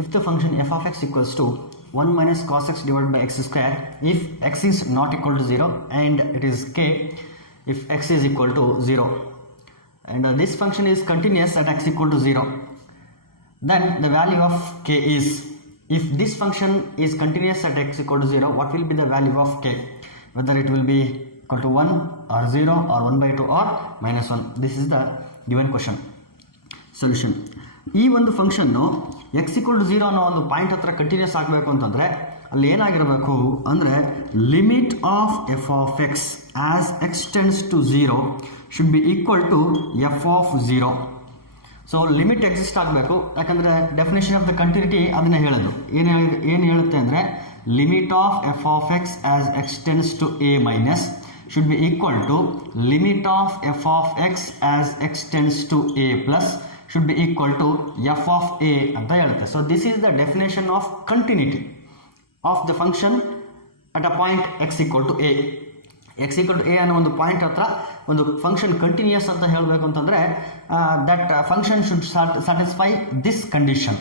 if the function f of x equals to 1 minus cos x divided by x square if x is not equal to 0 and it is k if x is equal to 0, and this function is continuous at x equal to 0, then the value of k is, if this function is continuous at x equal to 0, what will be the value of k, whether it will be equal to 1 or 0 or 1 by 2 or minus 1. This is the given question. Solution. ಈ ಒಂದು function X equal to 0 ಅನ್ನೋ ಒಂದು point ಹತ್ರ continuous ಆಗಬೇಕು ಅಂತಂದರೆ ಅಲ್ಲಿ ಏನಾಗಿರಬೇಕು ಅಂದರೆ limit of F of X as X tends to 0 should be equal to F of 0. So limit exist ಆಗಬೇಕು, ಯಾಕಂದರೆ ಡೆಫಿನೇಷನ್ ಆಫ್ ದ ಕಂಟಿನ್ಯೂಟಿ ಅದನ್ನೇ ಹೇಳೋದು. ಏನು ಹೇಳುತ್ತೆ ಅಂದರೆ limit of F of X as X tends to A minus should be equal to limit of f of x as x tends to a plus should be equal to f of a ಅಂತ ಹೇಳುತ್ತೆ. So this is the definition of continuity of the function at a point x equal to a. x equal to a ಅನ್ನೋ ಒಂದು point ಹತ್ರ ಒಂದು function continuous ಅಂತ ಹೇಳಬೇಕು ಅಂತಂದರೆ that function should satisfy this condition.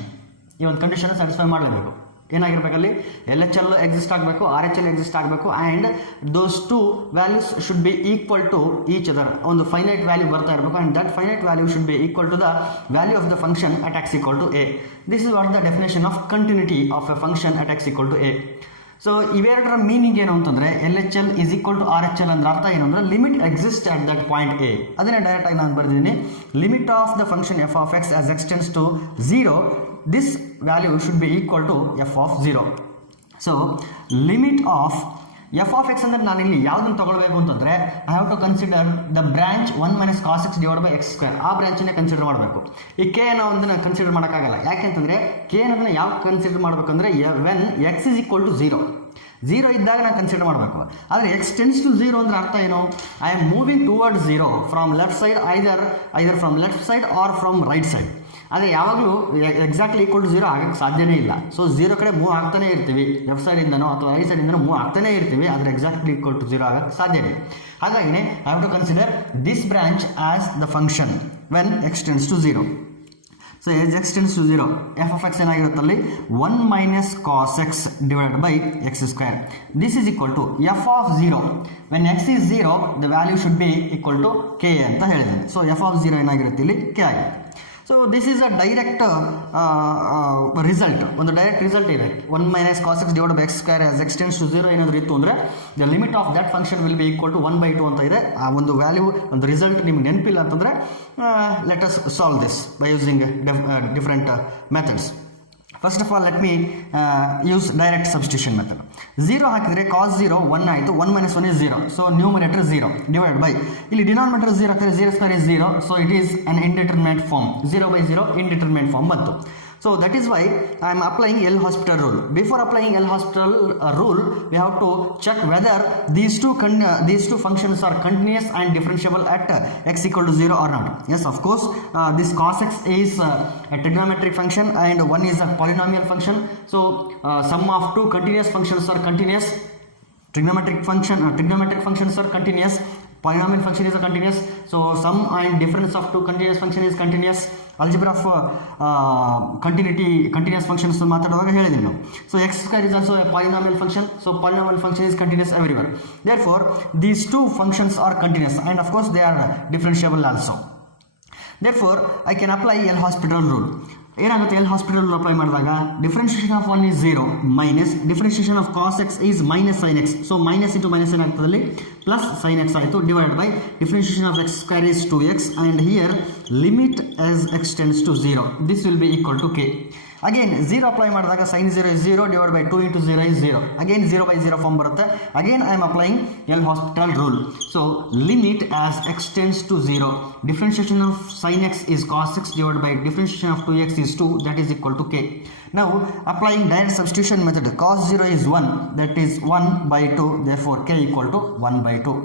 ಈ ಒಂದು ಕಂಡೀಷನ್ ಸ್ಯಾಟಿಸ್ಫೈ ಮಾಡಲೇಬೇಕು. ಏನಾಗಿರ್ಬೇಕಲ್ಲಿ ಎಲ್ ಎಚ್ ಎಲ್ ಎಕ್ಸಿಸ್ಟ್ ಆಗಬೇಕು, ಆರ್ ಎಚ್ ಎಲ್ ಎಕ್ಸಿಸ್ಟ್ ಆಗಬೇಕು, and those two values should be equal to each other. ಒಂದು ಫೈನೈಟ್ ವ್ಯಾಲ್ಯೂ ಬರ್ತಾ ಇರಬೇಕು, and that finite value should be equal to the value of the function at X equal to A. This is what the definition of continuity of a function at X equal to A. So ಇವೆರಡರ meaning ಏನು ಅಂತಂದರೆ L H L is equal to R H L ಅಂದ್ರೆ ಅರ್ಥ ಏನು ಅಂದರೆ limit exist at that point A. ಅದನ್ನೇ ಡೈರೆಕ್ಟಾಗಿ ನಾನು ಬರೆದಿದ್ದೀನಿ. Limit of the function f of X as X tends to 0, this value should be equal to f of 0. So limit of f of x ಅಂದರೆ ನಾನು ಇಲ್ಲಿ ಯಾವುದನ್ನು ತಗೊಳ್ಬೇಕು ಅಂತಂದರೆ I have to consider the branch 1 minus cos X divide by X square. ಆ ಬ್ರಾಂಚನ್ನೇ consider ಮಾಡಬೇಕು. ಈ ಕೆ ಅನ್ನೋ ಒಂದನ್ನು ಕನ್ಸಿಡರ್ ಮಾಡೋಕ್ಕಾಗಲ್ಲ. ಯಾಕೆಂತಂದರೆ ಕೆ ಅನ್ನೋದನ್ನ ಯಾವ ಕನ್ಸಿಡರ್ ಮಾಡಬೇಕಂದ್ರೆ when X is equal to 0 ಇದ್ದಾಗ ನಾನು ಕನ್ಸಿಡರ್ ಮಾಡಬೇಕು. ಆದರೆ ಎಕ್ಸ್ ಟೆನ್ಸ್ ಟು 0 ಅಂದರೆ ಅರ್ಥ ಏನು? I am moving toward 0 from left side, either from left side are from right side. ಆದರೆ ಯಾವಾಗಲೂ ಎಕ್ಸಾಕ್ಟ್ಲಿ ಈಕ್ವಲ್ ಟು 0 ಆಗಕ್ಕೆ ಸಾಧ್ಯನೇ ಇಲ್ಲ. ಸೊ 0 ಕಡೆ ಮೂವ್ ಆಗ್ತಾನೆ ಇರ್ತೀವಿ, ಲೆಫ್ಟ್ ಸೈಡಿಂದನೋ ಅಥವಾ ರೈಟ್ ಸೈಡಿಂದನೋ ಮೂವ್ ಆಗ್ತಾನೆ ಇರ್ತೀವಿ, ಆದರೆ ಎಕ್ಸಾಕ್ಟ್ಲಿ ಈಕ್ವಲ್ ಟು 0 ಆಗಕ್ಕೆ ಸಾಧ್ಯನೇ. ಹಾಗಾಗಿನೇ I have to consider this branch as the function when x tends to 0. So x tends to 0, f of x ಏನಾಗಿರುತ್ತಲ್ಲಿ 1 minus cos x divided by X square. This is equal to F of 0. When x is 0 the value should be equal to K ಅಂತ ಹೇಳಿದ್ದೇನೆ. So F of 0 ಏನಾಗಿರುತ್ತೆ ಇಲ್ಲಿ K ಆಗಿದೆ. So this is a direct result, ಒಂದು direct result ಇದೆ. 1 minus cos X divide by X square as X tends to 0 ಏನಾದರೂ ಇತ್ತು ಅಂದರೆ the limit of that function will be equal to 1/2 ಅಂತ ಇದೆ. ಆ ಒಂದು ವ್ಯಾಲ್ಯೂ, ಒಂದು ರಿಸಲ್ಟ್ ನಿಮ್ಗೆ ನೆನಪಿಲ್ಲ ಅಂತಂದರೆ let us solve this by using different methods. First of all let me use direct substitution method. 0 ಹಾಕಿದರೆ ಕಾಸ್ 0 1 ಆಯಿತು, 1 minus 1 is 0. So numerator 0 divide by ಇಲ್ಲಿ ಡಿನಾಮಿನೇಟರ್ 0 ಹಾಕಿದರೆ 0 square is 0. So it is an indeterminate form. 0/0 indeterminate form ಬಂತು. So that is why I am applying L'Hospital rule. Before applying L'Hospital rule, we have to check whether these two functions are continuous and differentiable at x equal to 0 or not. Yes, of course, this cos x is a trigonometric function and one is a polynomial function. So sum of two continuous functions are continuous. Trigonometric functions are continuous. Polynomial function is a continuous. So sum and difference of two continuous function is continuous. Algebra of continuous functions ಮಾತಾಡುವಾಗ ಹೇಳಿದ್ದೀನಿ ನಾವು. So x square is also a polynomial function. So polynomial function is continuous everywhere. Therefore these two functions are continuous and of course they are differentiable also. Therefore I can apply L'Hospital rule. ಏನಾಗುತ್ತೆ L'Hospital rule apply ಮಾಡಿದಾಗ differentiation of 1 is 0 minus differentiation of cos x is minus sine x. So minus into minus ಏನಾಗ್ತದಲ್ಲಿ plus sine x ಆಯಿತು divide by differentiation of x square is 2x and here limit as X tends to 0. This will be equal to K. Again 0 apply ಮಾಡಿದಾಗ sine 0 is 0 divide by 2 into 0 is 0. Again 0/0 form ಬರುತ್ತೆ. Again I am applying L'Hospital rule. So limit as X tends to 0, differentiation of sine X is cos x divided by differentiation of 2x is 2, that is equal to k. Now applying direct substitution method, cos 0 is 1, that is 1/2, therefore k equal to 1/2.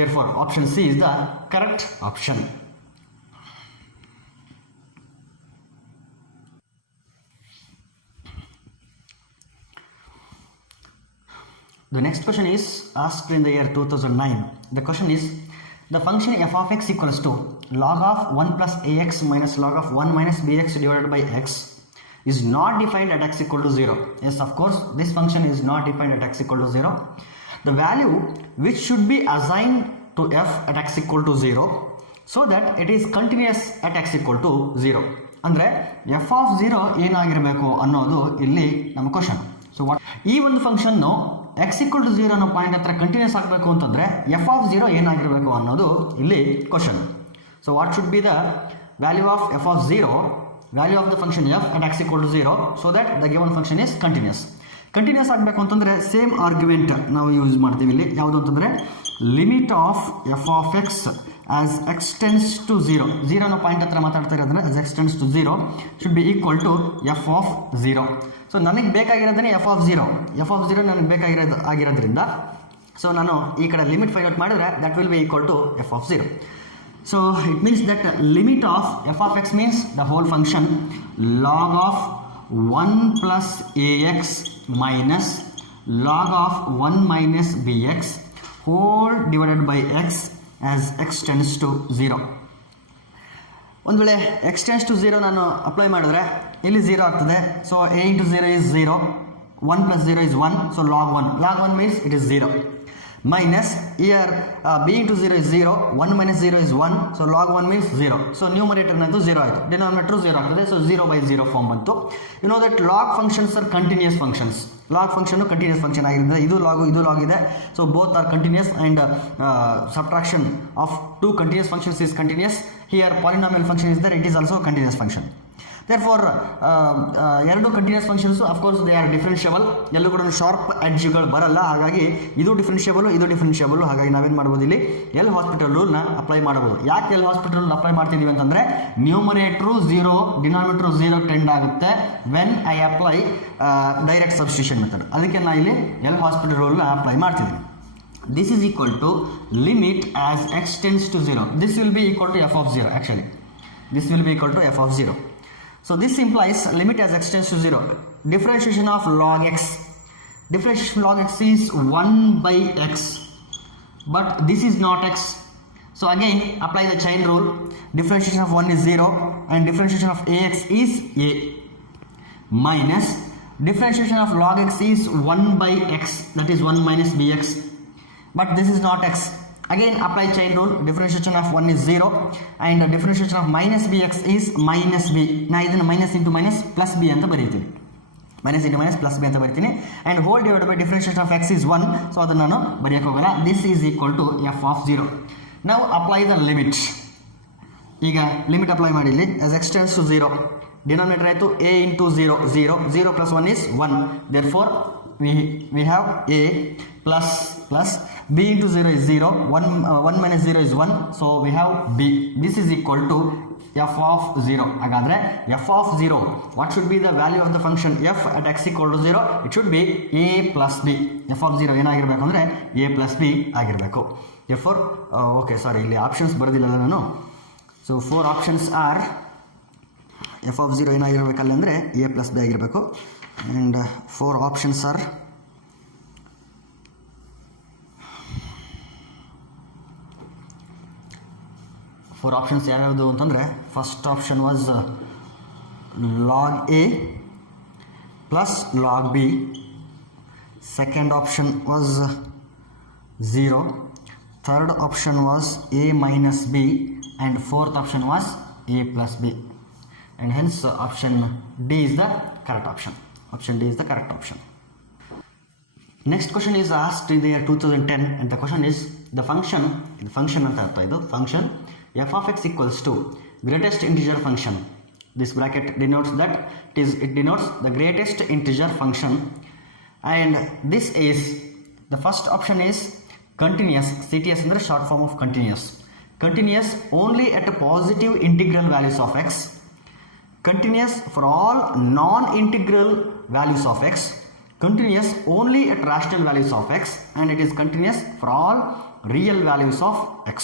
Therefore option C is the correct option. The next question is asked in the year 2009. The question is, the function f of x equals to log of 1 plus ax minus log of 1 minus bx divided by x is not defined at x equal to 0. Yes, of course, this function is not defined at x equal to 0. The value which should be assigned to f at x equal to 0 so that it is continuous at x equal to 0. ಅಂದರೆ F of 0 ಏನಾಗಿರಬೇಕು ಅನ್ನೋದು ಇಲ್ಲಿ ನಮ್ಮ question. So ಈ ಒಂದು function X equal to 0 ಅನ್ನೋ point ಹತ್ರ continuous ಆಗಬೇಕು ಅಂತಂದರೆ ಎಫ್ ಆಫ್ 0 ಏನಾಗಿರಬೇಕು ಅನ್ನೋದು ಇಲ್ಲಿ question. So what should be the value of F of 0, value of the function F at X equal to 0 so that the given function is continuous. Continuous ಆಗಬೇಕು ಅಂತಂದರೆ same argument ನಾವು use ಮಾಡ್ತೀವಿ ಇಲ್ಲಿ. ಯಾವುದು ಅಂತಂದರೆ limit of F of X as X tends to 0, 0 ಅನ್ನೋ point ಹತ್ರ ಮಾತಾಡ್ತಾ ಇರೋದ್ರೆ as X tends to 0 should be equal to F of 0. So ನನಗೆ ಬೇಕಾಗಿರೋದೇ ಎಫ್ ಆಫ್ 0, ಎಫ್ ಆಫ್ 0 ನನಗೆ ಆಗಿರೋದ್ರಿಂದ ಸೊ ನಾನು ಈ ಕಡೆ ಲಿಮಿಟ್ ಫೈಂಡ್ ಔಟ್ ಮಾಡಿದ್ರೆ that will be equal to F of 0. So it means that limit of f of x means the whole function log of 1 plus ax minus log of 1 minus bx whole divided by x as x tends to 0. ಒಂದು ವೇಳೆ x tends to 0 ನಾನು apply ಮಾಡಿದ್ರೆ ಇಲ್ಲಿ 0 ಆಗ್ತದೆ. So a into 0 is 0, 1 plus 0 is 1, so log 1 means it is 0. Minus here b into 0 is 0, 1 minus 0 is 1, so log 1 means 0. So numerator ನಂದು 0 ಆಯಿತು, denominator 0 ಆಗ್ತದೆ. So 0 by 0 form ಬಂತು. You know that log functions are continuous functions. Log function continuous function ಆಗಿರುತ್ತೆ. ಇದು log ಇದೆ. So both are continuous and subtraction of two continuous functions is continuous. Here polynomial function is there, it is also a continuous function. Therefore ಎರಡು continuous functions of course they are differentiable. ಎಲ್ಲೂ ಕೂಡ sharp ಎಡ್ಜ್ಗಳು ಬರಲ್ಲ, ಹಾಗಾಗಿ ಇದು differentiable. ಹಾಗಾಗಿ ನಾವೇನು ಮಾಡ್ಬೋದು, ಇಲ್ಲಿ ಎಲ್ ಹಾಸ್ಪಿಟಲ್ ರೂಲ್ನ ಅಪ್ಲೈ ಮಾಡಬಹುದು. ಯಾಕೆ ಎಲ್ ಹಾಸ್ಪಿಟಲ್ ರೂಲ್ ಅಪ್ಲೈ ಮಾಡ್ತಿದ್ದೀವಿ ಅಂತಂದರೆ ನ್ಯೂಮರೇಟ್ರು 0, ಡಿನಾಮಿನೇಟರ್ 0 ಟೆಂಡ್ ಆಗುತ್ತೆ when I apply direct substitution method. ಅದಕ್ಕೆ ನಾನು ಇಲ್ಲಿ ಎಲ್ ಹಾಸ್ಪಿಟಲ್ ರೂಲ್ನ ಅಪ್ಲೈ ಮಾಡ್ತಿದ್ದೀನಿ. This is equal to limit as x tends to 0. This will be equal to f of 0 actually. This will be equal to f of 0. So this implies limit as x tends to 0. Differentiation of log x. Differentiation log x is 1 by x. But this is not x. So again apply the chain rule. Differentiation of 1 is 0 and differentiation of ax is a. Minus differentiation of log x is 1 by x. That is 1 minus bx. But this is not x. Again apply chain rule. Differentiation of 1 is 0 and differentiation of minus bx is minus b. ನಾ ಇದನ್ನು minus into minus plus b ಅಂತ ಬರೀತೀನಿ. minus into minus plus b ಅಂತ ಬರೀತೀನಿ. and whole divided by differentiation of x is 1. so ಅದನ್ನು ನಾನು ಬರೆಯಕ್ಕೆ ಹೋಗಲ್ಲ. this is equal to f of 0. now apply the limit. ಈಗ ಲಿಮಿಟ್ ಅಪ್ಲೈ ಮಾಡಿ ಇಲ್ಲಿ as x tends to 0. Denominator ಆಯಿತು a into 0, 0 plus 1 is 1. therefore we have a plus b into 0 is 0, 1 minus 0 is 1, so we have b. this is equal to f of 0. ಹಾಗಾದರೆ f of 0, what should be the value of the function f at x equal to 0? it should be a plus b. f of 0 ಏನಾಗಿರಬೇಕು ಅಂದರೆ a plus b ಆಗಿರಬೇಕು. therefore okay sorry ಇಲ್ಲಿ options ಬರೆದಿಲ್ಲ ನಾನು. so 4 options are f of 0 ಏನಾಗಿರಬೇಕಲ್ಲ ಅಂದರೆ a plus b ಆಗಿರಬೇಕು. and 4 options are ಯಾವ್ಯಾವುದು ಅಂತಂದರೆ first option was log A plus log B, second option was 0, third option was A minus B and fourth option was A plus B. and hence option D is the correct option. Option D is the correct option. Next question is asked in the year 2010 and the question is the function ಅಂತ ಅರ್ಥ ಇದು function f of x equals to greatest integer function. This bracket denotes that it denotes the greatest integer function and this is the first option is continuous. CTS ಅಂದ್ರೆ short form of continuous only at positive integral values of x, continuous for all non-integral values of x, continuous only at rational values of x, and it is continuous for all real values of x.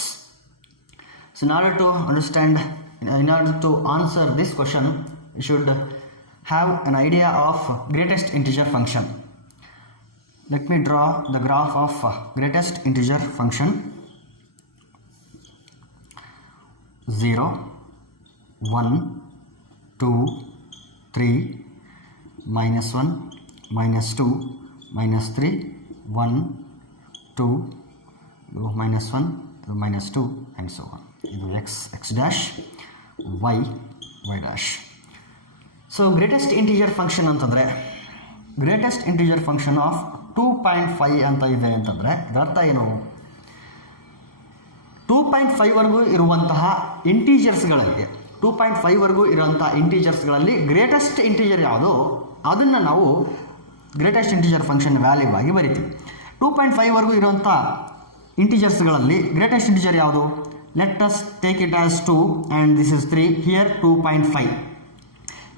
So in order to understand, in order to answer this question, you should have an idea of greatest integer function. Let me draw the graph of greatest integer function. 0, 1, 2, 3, -1 -2 -3 1 2 -1 -2 and so on. ಇದು x dash y dash. So greatest integer function ಅಂತಂದರೆ greatest integer function of 2.5 ಅಂತ ಇದೆ ಅಂತಂದರೆ ಇದರ್ಥ ಏನು? 2.5ವರೆಗೂ ಇರುವಂತಹ ಇಂಟೀಜರ್ಸ್ಗಳಲ್ಲಿ 2.5ವರೆಗೂ ಇರುವಂಥ ಇಂಟೀಜರ್ಸ್ಗಳಲ್ಲಿ greatest integer ಯಾವುದು ಅದನ್ನು ನಾವು ಗ್ರೇಟೆಸ್ಟ್ ಇಂಟೀಜರ್ ಫಂಕ್ಷನ್ ವ್ಯಾಲ್ಯೂ ಆಗಿ ಬರಿತೀವಿ. 2.5ವರೆಗೂ ಇರುವಂಥ ಇಂಟೀಜರ್ಸ್ಗಳಲ್ಲಿ ಗ್ರೇಟೆಸ್ಟ್ ಇಂಟೀಜರ್ ಯಾವುದು? Let us take it as 2 and this is 3. Here 2.5.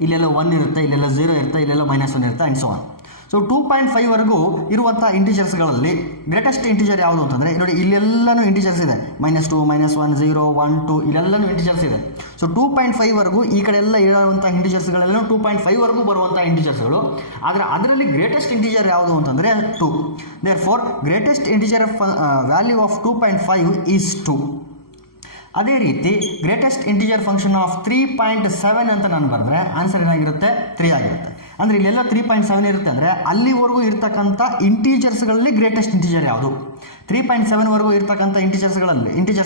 ಇಲ್ಲೆಲ್ಲ 1 ಇರುತ್ತೆ, ಇಲ್ಲೆಲ್ಲ 0 ಇರುತ್ತೆ, ಇಲ್ಲೆಲ್ಲ -1 ಇರುತ್ತೆ ಆ್ಯಂಡ್ ಸೊ ಆನ್. ಸೊ 2.5ವರೆಗೂ ಇರುವಂಥ ಇಂಟೀಜರ್ಸ್ಗಳಲ್ಲಿ ಗ್ರೇಟೆಸ್ಟ್ ಇಂಟೀಜರ್ ಯಾವುದು ಅಂತಂದರೆ ನೋಡಿ, ಇಲ್ಲೆಲ್ಲನೂ ಇಂಟೀಜರ್ಸ್ ಇದೆ. -2 -1 0 1 2 ಇಲ್ಲೆಲ್ಲನೂ ಇಂಟೀಜರ್ಸ್ ಇದೆ. ಸೊ 2.5ವರೆಗೂ ಈ ಕಡೆ ಎಲ್ಲ ಇರುವಂಥ ಇಂಟೀಜರ್ಸ್ಗಳೆಲ್ಲ 2.5ವರೆಗೂ ಬರುವಂಥ ಇಂಟೀಜರ್ಸ್ಗಳು. ಆದರೆ ಅದರಲ್ಲಿ ಗ್ರೇಟೆಸ್ಟ್ ಇಂಟೀಜರ್ ಯಾವುದು ಅಂತಂದರೆ 2. Therefore greatest integer value of 2.5 is 2. ಅದೇ ರೀತಿ ಗ್ರೇಟೆಸ್ಟ್ ಇಂಟೀಜರ್ ಫಂಕ್ಷನ್ ಆಫ್ 3.7 ಅಂತ ನಾನು ಬರೆದ್ರೆ ಆನ್ಸರ್ ಏನಾಗಿರುತ್ತೆ? 3 ಆಗಿರುತ್ತೆ. ಅಂದರೆ ಇಲ್ಲೆಲ್ಲ 3.7 ಇರುತ್ತೆ ಅಂದರೆ ಅಲ್ಲಿವರೆಗೂ ಇರ್ತಕ್ಕಂಥ ಇಂಟೀಜರ್ಸ್ಗಳಲ್ಲಿ ಗ್ರೇಟೆಸ್ಟ್ ಇಂಟೀಜರ್ ಯಾವುದು? 3.7ವರೆಗೂ ಇರ್ತಕ್ಕಂಥ ಇಂಟೀಜರ್ಸ್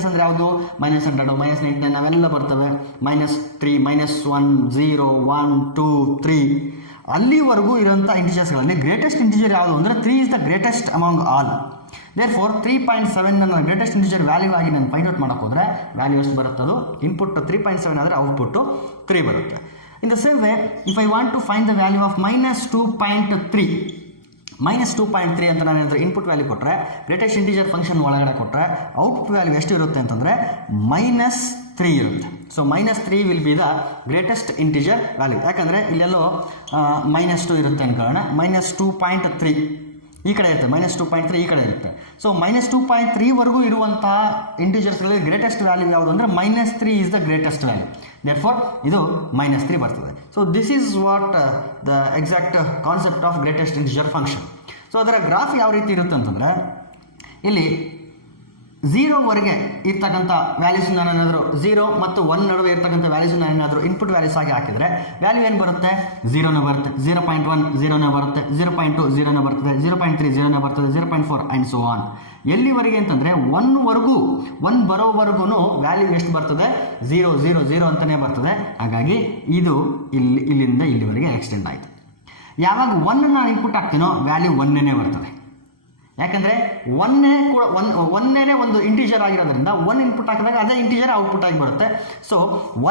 ಅಂದರೆ ಯಾವುದು? -100 -99 ಅವೆಲ್ಲ ಬರ್ತವೆ. -3 -1 0 1 2 3 ಅಲ್ಲಿವರೆಗೂ ಇರೋಂಥ ಇಂಟೀಜರ್ಸ್ಗಳಲ್ಲಿ ಗ್ರೇಟೆಸ್ಟ್ ಇಂಟೀಜರ್ ಯಾವುದು ಅಂದರೆ 3 is the greatest among all. Therefore 3.7 ನನ್ನ ಗ್ರೇಟೆಸ್ಟ್ ಇಂಟೀಜರ್ ವ್ಯಾಲ್ಯೂ ಆಗಿ ನಾನು ಫೈಂಡ್ ಔಟ್ ಮಾಡೋಕೆ ಹೋದರೆ ವ್ಯಾಲ್ಯೂ ಎಷ್ಟು ಬರುತ್ತದು? ಇನ್ಪುಟ್ 3.7 ಆದರೆ ಔಟ್ಪುಟ್ಟು 3 ಬರುತ್ತೆ. In the same way if I want to find the value of -2.3 ಅಂತ ನಾನು ಏನಾದರೂ ಇನ್ಪುಟ್ ವ್ಯಾಲ್ಯೂ ಕೊಟ್ಟರೆ ಗ್ರೇಟೆಸ್ಟ್ ಇಂಟೀಜರ್ ಫಂಕ್ಷನ್ ಒಳಗಡೆ ಕೊಟ್ಟರೆ ಔಟ್ಪುಟ್ ವ್ಯಾಲ್ಯೂ ಎಷ್ಟು ಇರುತ್ತೆ ಅಂತಂದರೆ -3 ಇರುತ್ತೆ. So -3 will be the greatest integer value. ಯಾಕಂದರೆ ಇಲ್ಲೆಲ್ಲೋ -2 ಇರುತ್ತೆ ಅನ್ಕೊಳ್ಳೋಣ. -2.3 ಈ ಕಡೆ ಇರುತ್ತೆ, -2.3 ಈ ಕಡೆ ಇರುತ್ತೆ. ಸೊ -2.3ವರೆಗೂ ಇರುವಂತಹ ಇಂಟೀಜರ್ಸ್ಗಳಲ್ಲಿ ಗ್ರೇಟೆಸ್ಟ್ ವ್ಯಾಲ್ಯೂ ಯಾವುದು ಅಂದರೆ -3 is the greatest value. Therefore ಇದು -3 ಬರ್ತದೆ. So this is what the exact concept of greatest integer function. So ಅದರ ಗ್ರಾಫ್ ಯಾವ ರೀತಿ ಇರುತ್ತೆ ಅಂತಂದರೆ ಇಲ್ಲಿ 0ವರೆಗೆ ಇರ್ತಕ್ಕಂಥ ವ್ಯಾಲ್ಯೂಸ್ ನಾನು ಏನಾದರೂ 0 ಮತ್ತು 1 ನಡುವೆ ಇರ್ತಕ್ಕಂಥ ವ್ಯಾಲ್ಯೂಸ್ ನಾನು ಏನಾದರೂ ಇನ್ಪುಟ್ ವ್ಯಾಲ್ಯೂಸ್ ಆಗಿ ಹಾಕಿದರೆ ವ್ಯಾಲ್ಯೂ ಏನು ಬರುತ್ತೆ? 0ನೇ ಬರುತ್ತೆ, 0.1 0ನೇ ಬರುತ್ತೆ, 0.2 0ನೇ ಬರ್ತದೆ, 0.3 0ನೇ ಬರ್ತದೆ, 0.4 ಆ್ಯಂಡ್ ಸೊ ಆನ್. ಎಲ್ಲಿವರೆಗೆ ಅಂತಂದರೆ 1 ಬರೋವರೆಗೂ ವ್ಯಾಲ್ಯೂ ಎಷ್ಟು ಬರ್ತದೆ? 0 0 0 ಅಂತಲೇ ಬರ್ತದೆ. ಹಾಗಾಗಿ ಇದು ಇಲ್ಲಿಂದ ಇಲ್ಲಿವರೆಗೆ ಎಕ್ಸ್ಟೆಂಡ್ ಆಯಿತು. ಯಾವಾಗ 1 ನಾನು ಇನ್ಪುಟ್ ಹಾಕ್ತೀನೋ ವ್ಯಾಲ್ಯೂ 1ನೇ ಬರ್ತದೆ. ಯಾಕಂದರೆ ಒಂದೇ ಒಂದು ಇಂಟೀಜರ್ ಆಗಿರೋದ್ರಿಂದ 1 ಇನ್ಪುಟ್ ಹಾಕಿದಾಗ ಅದೇ ಇಂಟೀಜರ್ ಔಟ್ಪುಟ್ ಆಗಿ ಬರುತ್ತೆ. ಸೊ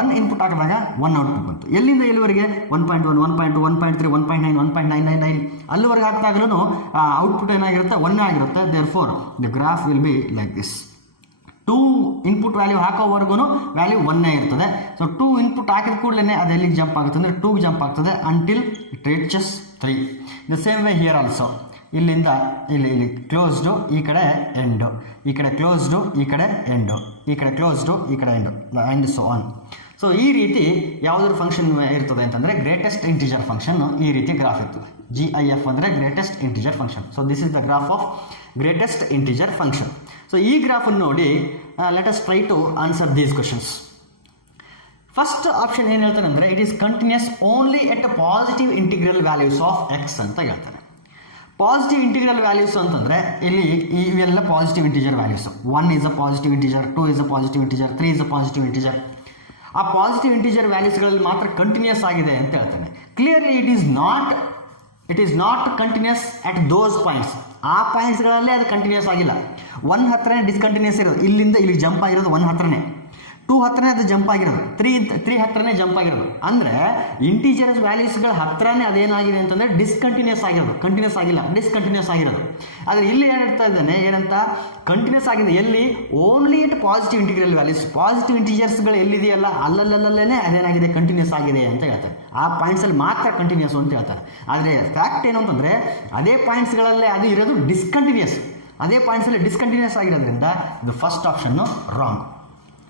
1 ಇನ್ಪುಟ್ ಹಾಕಿದಾಗ 1 ಔಟ್ಪುಟ್ ಬಂತು. ಎಲ್ಲಿಂದ ಎಲ್ಲಿವರೆಗೆ? 1.1 1.2 1.3 1.9 1.999 ಅಲ್ಲಿವರೆಗೆ ಹಾಕಿದಾಗಲೂ ಔಟ್ಪುಟ್ ಏನಾಗಿರುತ್ತೆ? 1 ಆಗಿರುತ್ತೆ. Therefore the graph will be like this. 2 input value ಹಾಕೋವರೆಗೂ ವ್ಯಾಲ್ಯೂ 1 ಇರ್ತದೆ. ಸೊ 2 ಇನ್ಪುಟ್ ಹಾಕಿದ ಕೂಡಲೇ ಅದು ಎಲ್ಲಿಗೆ ಜಂಪ್ ಆಗುತ್ತೆ ಅಂದರೆ 2ಗೆ ಜಂಪ್ ಆಗ್ತದೆ until it reaches 3. The same way here also. ಇಲ್ಲಿಂದ ಇಲ್ಲಿ ಕ್ಲೋಸ್ಡು, ಈ ಕಡೆ ಎಂಡು, ಈ ಕಡೆ ಕ್ಲೋಸ್ಡು, ಈ ಕಡೆ ಎಂಡು, ಈ ಕಡೆ ಕ್ಲೋಸ್ಡು, ಈ ಕಡೆ end and so on. So ಈ ರೀತಿ ಯಾವುದ್ರ ಫಂಕ್ಷನ್ ಇರ್ತದೆ ಅಂತಂದರೆ ಗ್ರೇಟೆಸ್ಟ್ ಇಂಟೀಜರ್ ಫಂಕ್ಷನ್ ಈ ರೀತಿ ಗ್ರಾಫ್ ಇರ್ತದೆ. GIF ಅಂದರೆ greatest integer function. So this is the graph of greatest integer function. So ಈ ಗ್ರಾಫನ್ನು ನೋಡಿ let us try to answer these questions. First option ಏನು ಹೇಳ್ತಾನೆ ಅಂದರೆ it is continuous only at a positive integral values of X ಅಂತ ಹೇಳ್ತಾರೆ. Positive integral values ಅಂತಂದರೆ ಇಲ್ಲಿ ಇವೆಲ್ಲ positive integer values. 1 is a positive integer, 2 is a positive integer, 3 is a positive integer. ಆ positive integer ವ್ಯಾಲ್ಯೂಸ್ಗಳಲ್ಲಿ ಮಾತ್ರ continuous ಆಗಿದೆ ಅಂತ ಹೇಳ್ತಾನೆ. Clearly it is not continuous at those points. ಆ ಪಾಯಿಂಟ್ಸ್ಗಳಲ್ಲೇ ಅದು ಕಂಟಿನ್ಯೂಸ್ ಆಗಿಲ್ಲ. 1 ಹತ್ರನೇ ಡಿಸ್ಕಂಟಿನ್ಯೂಸ್ ಇರೋದು, ಇಲ್ಲಿಂದ ಇಲ್ಲಿಗೆ ಜಂಪ್ ಆಗಿರೋದು 1 ಹತ್ರನೇ, 2 ಹತ್ರನೇ ಅದು ಜಂಪ್ ಆಗಿರೋದು, 3 ಹತ್ರನೇ ಜಂಪ್ ಆಗಿರೋದು. ಅಂದರೆ ಇಂಟೀಜರ್ಸ್ ವ್ಯಾಲ್ಯೂಸ್ಗಳ ಹತ್ರನೇ ಅದೇನಾಗಿದೆ ಅಂತಂದರೆ ಡಿಸ್ಕಂಟಿನ್ಯೂಸ್ ಆಗಿರೋದು, ಕಂಟಿನ್ಯೂಸ್ ಆಗಿಲ್ಲ, ಡಿಸ್ಕಂಟಿನ್ಯೂಸ್ ಆಗಿರೋದು. ಆದರೆ ಇಲ್ಲಿ ಏನು ಹೇಳ್ತಾ ಇದ್ದಾನೆ ಏನಂತ? ಕಂಟಿನ್ಯೂಸ್ ಆಗಿದೆ ಎಲ್ಲಿ? Only at positive integral values. Positive ಇಂಟೀಜರ್ಸ್ಗಳು ಎಲ್ಲಿದೆಯಲ್ಲ ಅಲ್ಲಲ್ಲೇ ಅದೇನಾಗಿದೆ? ಕಂಟಿನ್ಯೂಸ್ ಆಗಿದೆ ಅಂತ ಹೇಳ್ತಾರೆ. ಆ ಪಾಯಿಂಟ್ಸಲ್ಲಿ ಮಾತ್ರ ಕಂಟಿನ್ಯೂಸ್ ಅಂತ ಹೇಳ್ತಾರೆ. ಆದರೆ ಫ್ಯಾಕ್ಟ್ ಏನು ಅಂತಂದರೆ ಅದೇ ಪಾಯಿಂಟ್ಸ್ಗಳಲ್ಲೇ ಅದು ಇರೋದು ಡಿಸ್ಕಂಟಿನ್ಯೂಸ್. ಅದೇ ಪಾಯಿಂಟ್ಸಲ್ಲಿ ಡಿಸ್ಕಂಟಿನ್ಯೂಸ್ ಆಗಿರೋದ್ರಿಂದ ಇದು first option wrong.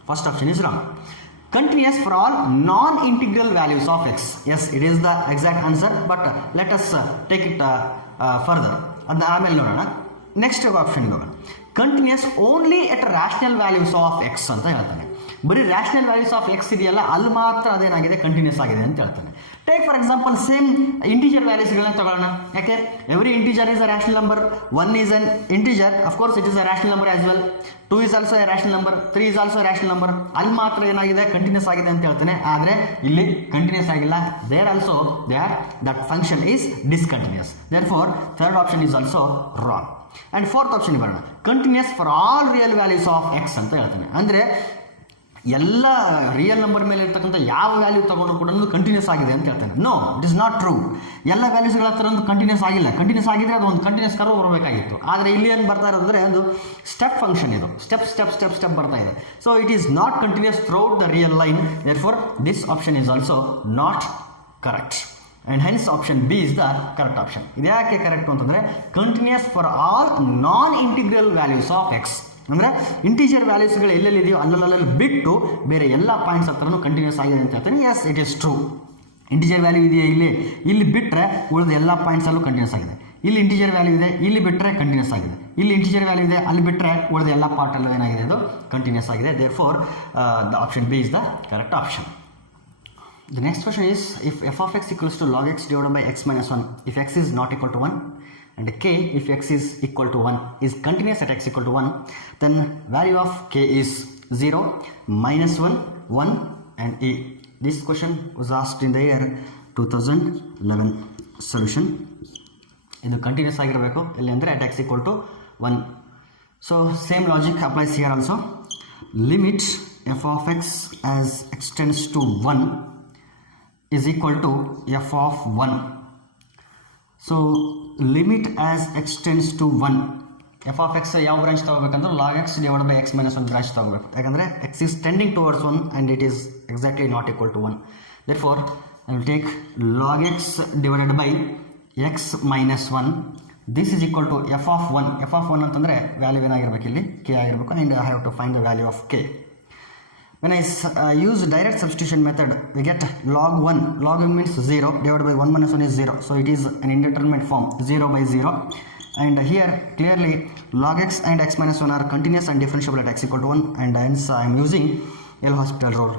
First option is wrong. Continuous for all non-integral values of x. Yes, it is the exact answer. But let us take it further. ಅದನ್ನ ಆಮೇಲೆ ನೋಡೋಣ. ನೆಕ್ಸ್ಟ್ ಆಪ್ಷನ್ ಹೋಗೋಣ. Continuous only at rational values of X ಅಂತ ಹೇಳ್ತಾನೆ. ಬರೀ rational values of X ಇದೆಯಲ್ಲ ಅಲ್ಲಿ ಮಾತ್ರ ಅದೇನಾಗಿದೆ ಕಂಟಿನ್ಯೂಸ್ ಆಗಿದೆ ಅಂತ ಹೇಳ್ತಾನೆ. Take for example same integer ವ್ಯಾಲ್ಯೂಸ್ಗಳನ್ನ ತಗೊಳ್ಳೋಣ. ಯಾಕೆ every integer is a rational number, 1 is an integer, of course it is a rational number as well, 2 is also a rational number, 3 is also a rational number. ಅಲ್ಲಿ ಮಾತ್ರ ಏನಾಗಿದೆ continuous ಆಗಿದೆ ಅಂತ ಹೇಳ್ತಾನೆ. ಆದರೆ ಇಲ್ಲಿ ಕಂಟಿನ್ಯೂಸ್ ಆಗಿಲ್ಲ, there also that function is discontinuous. Therefore third option is also wrong. And fourth option ಬರೋಣ, continuous for all real values of X ಅಂತ ಹೇಳ್ತಾನೆ. ಅಂದರೆ ಎಲ್ಲ ರಿಯಲ್ ನಂಬರ್ ಮೇಲೆ ಇರ್ತಕ್ಕಂಥ ಯಾವ ವ್ಯಾಲ್ಯೂ ತಗೊಂಡು ಕೂಡ ಕಂಟಿನ್ಯೂಸ್ ಆಗಿದೆ ಅಂತ ಹೇಳ್ತಾನೆ. No, it is not true. ಎಲ್ಲ ವ್ಯಾಲ್ಯೂಸ್ಗಳ ಹತ್ರ ಒಂದು ಕಂಟಿನ್ಯೂಸ್ ಆಗಿಲ್ಲ. ಕಂಟಿನ್ಯೂಸ್ ಆಗಿದ್ರೆ ಅದು ಒಂದು ಕಂಟಿನ್ಯೂಸ್ ಕರ್ವ್ ಬರಬೇಕಾಗಿತ್ತು. ಆದರೆ ಇಲ್ಲಿ ಏನು ಬರ್ತಾ ಇರೋದ್ರೆ ಒಂದು ಸ್ಟೆಪ್ ಫಂಕ್ಷನ್, ಇದು ಸ್ಟೆಪ್ ಬರ್ತಾ ಇದೆ. So it is not continuous throughout the real line. Therefore this option is also not correct. And hence option B is the correct option. ಇದು ಯಾಕೆ ಕರೆಕ್ಟ್ ಅಂತಂದರೆ continuous for all non integral values of X. ಅಂದರೆ integer ವ್ಯಾಲ್ಯೂಸ್ಗಳು ಎಲ್ಲೆಲ್ಲಿ ಇದೆಯೋ ಅಲ್ಲಲ್ಲಿ ಬಿಟ್ಟು ಬೇರೆ ಎಲ್ಲ ಪಾಯಿಂಟ್ಸ್ ಹತ್ರನೂ ಕಂಟಿನ್ಯೂಸ್ ಆಗಿದೆ ಅಂತ ಹೇಳ್ತಾನೆ. Yes, it is true. Integer value ಇದೆಯಾ ಇಲ್ಲಿ ಬಿಟ್ಟರೆ ಉಳಿದ ಎಲ್ಲ ಪಾಯಿಂಟ್ಸಲ್ಲೂ ಕಂಟಿನ್ಯೂಸ್ ಆಗಿದೆ. ಇಲ್ಲಿ ಇಂಟೀಜರ್ ವ್ಯಾಲ್ಯೂ ಇದೆ, ಇಲ್ಲಿ ಬಿಟ್ಟರೆ ಕಂಟಿನ್ಯೂಸ್ ಆಗಿದೆ. ಇಲ್ಲಿ ಇಂಟೀಜರ್ ವ್ಯಾಲ್ಯೂ ಇದೆ, ಅಲ್ಲಿ ಬಿಟ್ಟರೆ ಉಳಿದ ಎಲ್ಲ ಪಾರ್ಟಲ್ಲೂ ಏನಾಗಿದೆ, ಅದು ಕಂಟಿನ್ಯೂಸ್ ಆಗಿದೆ. Therefore the option B is the correct option. The next question is, if f of x equals to log x divided by x minus 1, if x is not equal to 1, and k if x is equal to 1 is continuous at x equal to 1, then value of k is 0, minus 1, 1 and e. This question was asked in the year 2011. Solution, ಇದು continuous ಆಗಿರಬೇಕು ಇಲ್ಲಿ ಅಂದರೆ at x equal to 1. So same logic applies here also. Limit f of x as x tends to 1 is equal to f of 1. So limit as x tends to 1, f of x ಯಾವ branch ತಗೋಬೇಕಂದ್ರೆ log x divided by x minus 1 branch ತಗೋಬೇಕು. ಯಾಕಂದರೆ x is tending towards 1 and it is exactly not equal to 1. Therefore I will take log x divided by x minus 1. This is equal to f of 1. f of 1 ಅಂತಂದರೆ value ಏನಾಗಿರ್ಬೇಕು, ಇಲ್ಲಿ k ಆಗಿರಬೇಕು. and I have to find the value of k. When I use direct substitution method, we get log 1. Log 1 means 0, divided by 1 minus 1 is 0. So it is an indeterminate form, 0 by 0. And here clearly log x and x minus 1 are continuous and differentiable at x equal to 1. And hence I am using L'Hospital rule.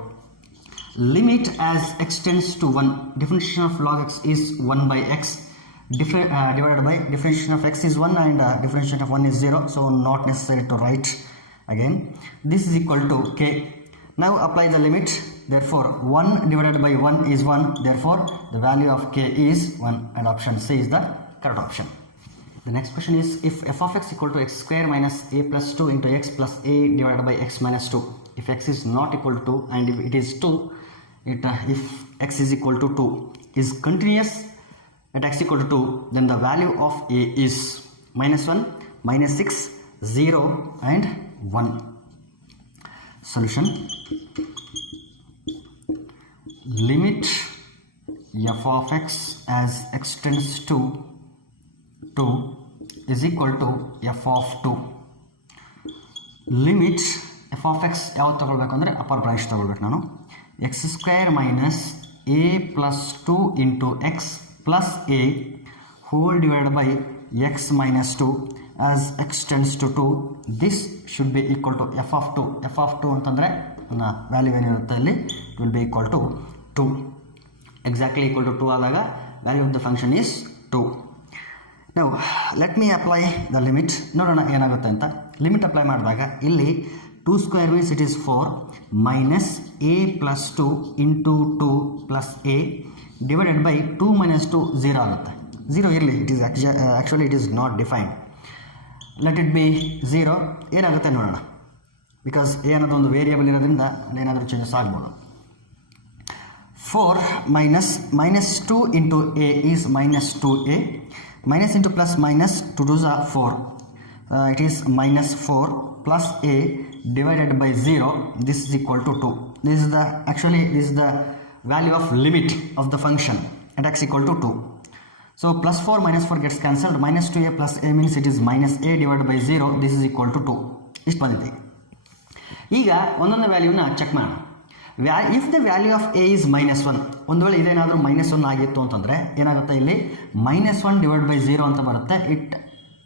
Limit as x tends to 1. Differentiation of log x is 1 by x. Divided by differentiation of x is 1 and differentiation of 1 is 0. So not necessary to write again. This is equal to k. Now apply the limit. Therefore 1 divided by 1 is 1. Therefore the value of k is 1 and option C is the correct option. The next question is, if f of x equal to x square minus a plus 2 into x plus a divided by x minus 2, if x is not equal to 2 and if it is 2, if x is equal to 2 is continuous at x equal to 2, then the value of a is minus 1, minus 6, 0 and 1. Solution, limit f of x as x tends to 2 is equal to f of 2. Limit f of x ಯಾವ್ದು ತಗೊಳ್ಬೇಕು ಅಂದರೆ upper branch ತಗೊಳ್ಬೇಕು ನಾನು. x square minus a plus 2 into x plus a whole divided by x minus 2 as x tends to 2. This should be equal to f of 2. f of 2 ಅಂತಂದರೆ value ಏನಿರುತ್ತೆ ಅಲ್ಲಿ it will be equal to 2. Exactly equal to 2 ಆದಾಗ value of the function is 2. Now let me apply the limit. ನೋಡೋಣ ಏನಾಗುತ್ತೆ ಅಂತ. Limit apply ಮಾಡಿದಾಗ ಇಲ್ಲಿ 2 square means it is 4 minus a plus 2 into 2 plus a divided by 2 minus 2 0 ಆಗುತ್ತೆ. 0 ಇರಲಿ, it is actually it is not defined. Let it be 0. ಏನಾಗುತ್ತೆ ನೋಡೋಣ, because a ಅನ್ನೋದು ಒಂದು ವೇರಿಯಬಲ್ ಇರೋದ್ರಿಂದ ಏನಾದರೂ ಚೇಂಜಸ್ ಆಗ್ಬೋದು. 4 minus 2 into a is minus 2a. Minus into plus minus 2 2s are 4. It is minus 4 plus a divided by 0. This is equal to 2. This is the value of limit of the function at x equal to 2. So plus 4 minus 4 gets cancelled. Minus 2a plus a means it is minus a divided by 0. This is equal to 2. ಇಷ್ಟು ಬಂದಿದೆ. ಈಗ ಒಂದೊಂದು ವ್ಯಾಲ್ಯೂನ check ಮಾಡೋಣ. If the value of A is minus 1, ಒಂದು ವೇಳೆ ಇದೇನಾದರೂ minus 1 ಆಗಿತ್ತು ಅಂತಂದರೆ ಏನಾಗುತ್ತೆ, ಇಲ್ಲಿ minus 1 divided by 0 ಅಂತ ಬರುತ್ತೆ.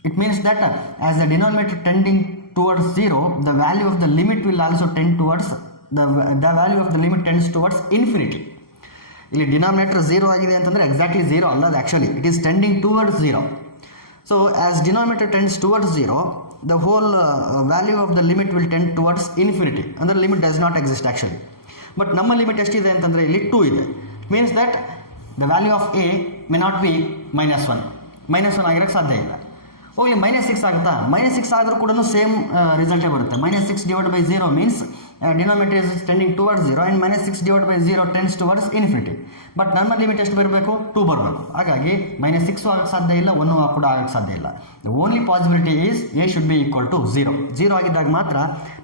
It means that as the denominator tending towards 0, the value of the limit will also tend towards the value of the limit tends towards infinity. ಇಲ್ಲಿ denominator 0 ಆಗಿದೆ ಅಂತಂದರೆ ಎಕ್ಸಾಕ್ಟ್ಲಿ 0 ಅಲ್ಲ, ಅದು actually it is tending towards 0. So as denominator tends towards 0, the whole value of the limit will tend towards infinity. ಅಂದರೆ limit does not exist actually. But ನಮ್ಮ limit ಎಷ್ಟಿದೆ ಅಂತಂದರೆ ಇಲ್ಲಿ 2 ಇದೆ. Means that the value of A may not be -1 ಆಗಿರೋಕ್ಕೆ ಸಾಧ್ಯ ಇಲ್ಲ. ಹೋಗಿ -6 ಆಗುತ್ತಾ? -6 ಆದರೂ ಕೂಡ ಸೇಮ್ ರಿಸಲ್ಟೇ ಬರುತ್ತೆ. -6 divide by 0 means denominator is tending towards 0 and -6 divide by 0 tends towards infinity. But ನಮ್ಮ ಲಿಮಿಟ್ ಎಷ್ಟು ಬರಬೇಕು? 2 ಬರಬೇಕು. ಹಾಗಾಗಿ -6 ಆಗಕ್ಕೆ ಸಾಧ್ಯ ಇಲ್ಲ, 1 ಕೂಡ ಆಗಕ್ಕೆ ಸಾಧ್ಯ ಇಲ್ಲ. The only possibility is A should be equal to 0 ಆಗಿದ್ದಾಗ ಮಾತ್ರ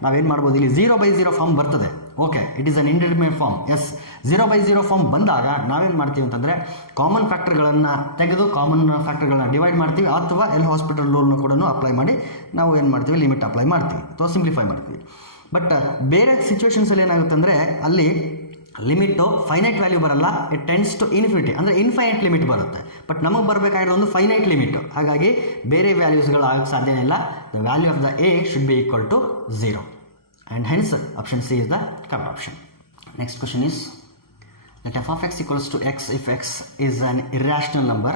ನಾವೇನು ಮಾಡ್ಬೋದು, ಇಲ್ಲಿ 0/0 ಫಾರ್ಮ್ ಬರ್ತದೆ. Okay, it is an indeterminate form. Yes, 0/0 form ಬಂದಾಗ ನಾವೇನು ಮಾಡ್ತೀವಿ ಅಂತಂದರೆ ಕಾಮನ್ ಫ್ಯಾಕ್ಟರ್ಗಳನ್ನು ತೆಗೆದು ಕಾಮನ್ ಫ್ಯಾಕ್ಟರ್ಗಳನ್ನ ಡಿವೈಡ್ ಮಾಡ್ತೀವಿ, ಅಥವಾ ಎಲ್ ಹಾಸ್ಪಿಟಲ್ ರೂಲ್ನ ಕೂಡ ಅಪ್ಲೈ ಮಾಡಿ ನಾವು ಏನು ಮಾಡ್ತೀವಿ, ಲಿಮಿಟ್ ಅಪ್ಲೈ ಮಾಡ್ತೀವಿ ಅಥವಾ ಸಿಂಪ್ಲಿಫೈ ಮಾಡ್ತೀವಿ. ಬಟ್ ಬೇರೆ ಸಿಚುವೇಶನ್ಸಲ್ಲಿ ಏನಾಗುತ್ತೆ ಅಂದರೆ ಅಲ್ಲಿ ಲಿಮಿಟು ಫೈನೈಟ್ ವ್ಯಾಲ್ಯೂ ಬರಲ್ಲ, ಇಟ್ ಟೆಂಡ್ಸ್ ಟು ಇನ್ಫಿನಿಟಿ, ಅಂದರೆ ಇನ್ಫೈನೈಟ್ ಲಿಮಿಟ್ ಬರುತ್ತೆ. ಬಟ್ ನಮಗೆ ಬರಬೇಕಾಗಿರೋ ಒಂದು ಫೈನೈಟ್ ಲಿಮಿಟು. ಹಾಗಾಗಿ ಬೇರೆ ವ್ಯಾಲ್ಯೂಸ್ಗಳು ಆಗಕ್ಕೆ ಸಾಧ್ಯನೇ ಇಲ್ಲ. The value of the A should be equal to 0. And hence option C is the correct option. Next question is, let f of x equals to x if x is an irrational number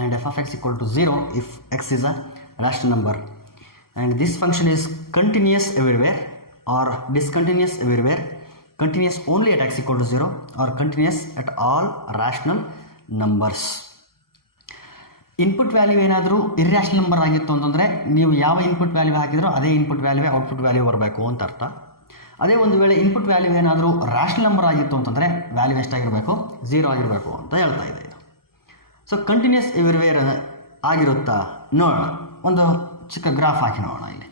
and f of x equal to 0 if x is a rational number, and this function is continuous everywhere or discontinuous everywhere, continuous only at x equal to 0 or continuous at all rational numbers. Input value ಏನಾದರೂ irrational number ಆಗಿತ್ತು ಅಂತಂದರೆ ನೀವು ಯಾವ input value ಹಾಕಿದ್ರೋ ಅದೇ input ವ್ಯಾಲ್ಯೂವೇ output value ಬರಬೇಕು ಅಂತ ಅರ್ಥ. ಅದೇ ಒಂದು ವೇಳೆ ಇನ್ಪುಟ್ ವ್ಯಾಲ್ಯೂ ಏನಾದರೂ ರ್ಯಾಷನಲ್ ನಂಬರ್ ಆಗಿತ್ತು ಅಂತಂದರೆ ವ್ಯಾಲ್ಯೂ ಎಷ್ಟಾಗಿರಬೇಕು? 0 ಆಗಿರಬೇಕು ಅಂತ ಹೇಳ್ತಾ ಇದೆ ಇದು. ಸೊ ಕಂಟಿನ್ಯೂಸ್ ಎವ್ರಿವೇರ್ ಆಗಿರುತ್ತಾ ನೋಡೋಣ. ಒಂದು ಚಿಕ್ಕ ಗ್ರಾಫ್ ಹಾಕಿ ನೋಡೋಣ. ಇಲ್ಲಿ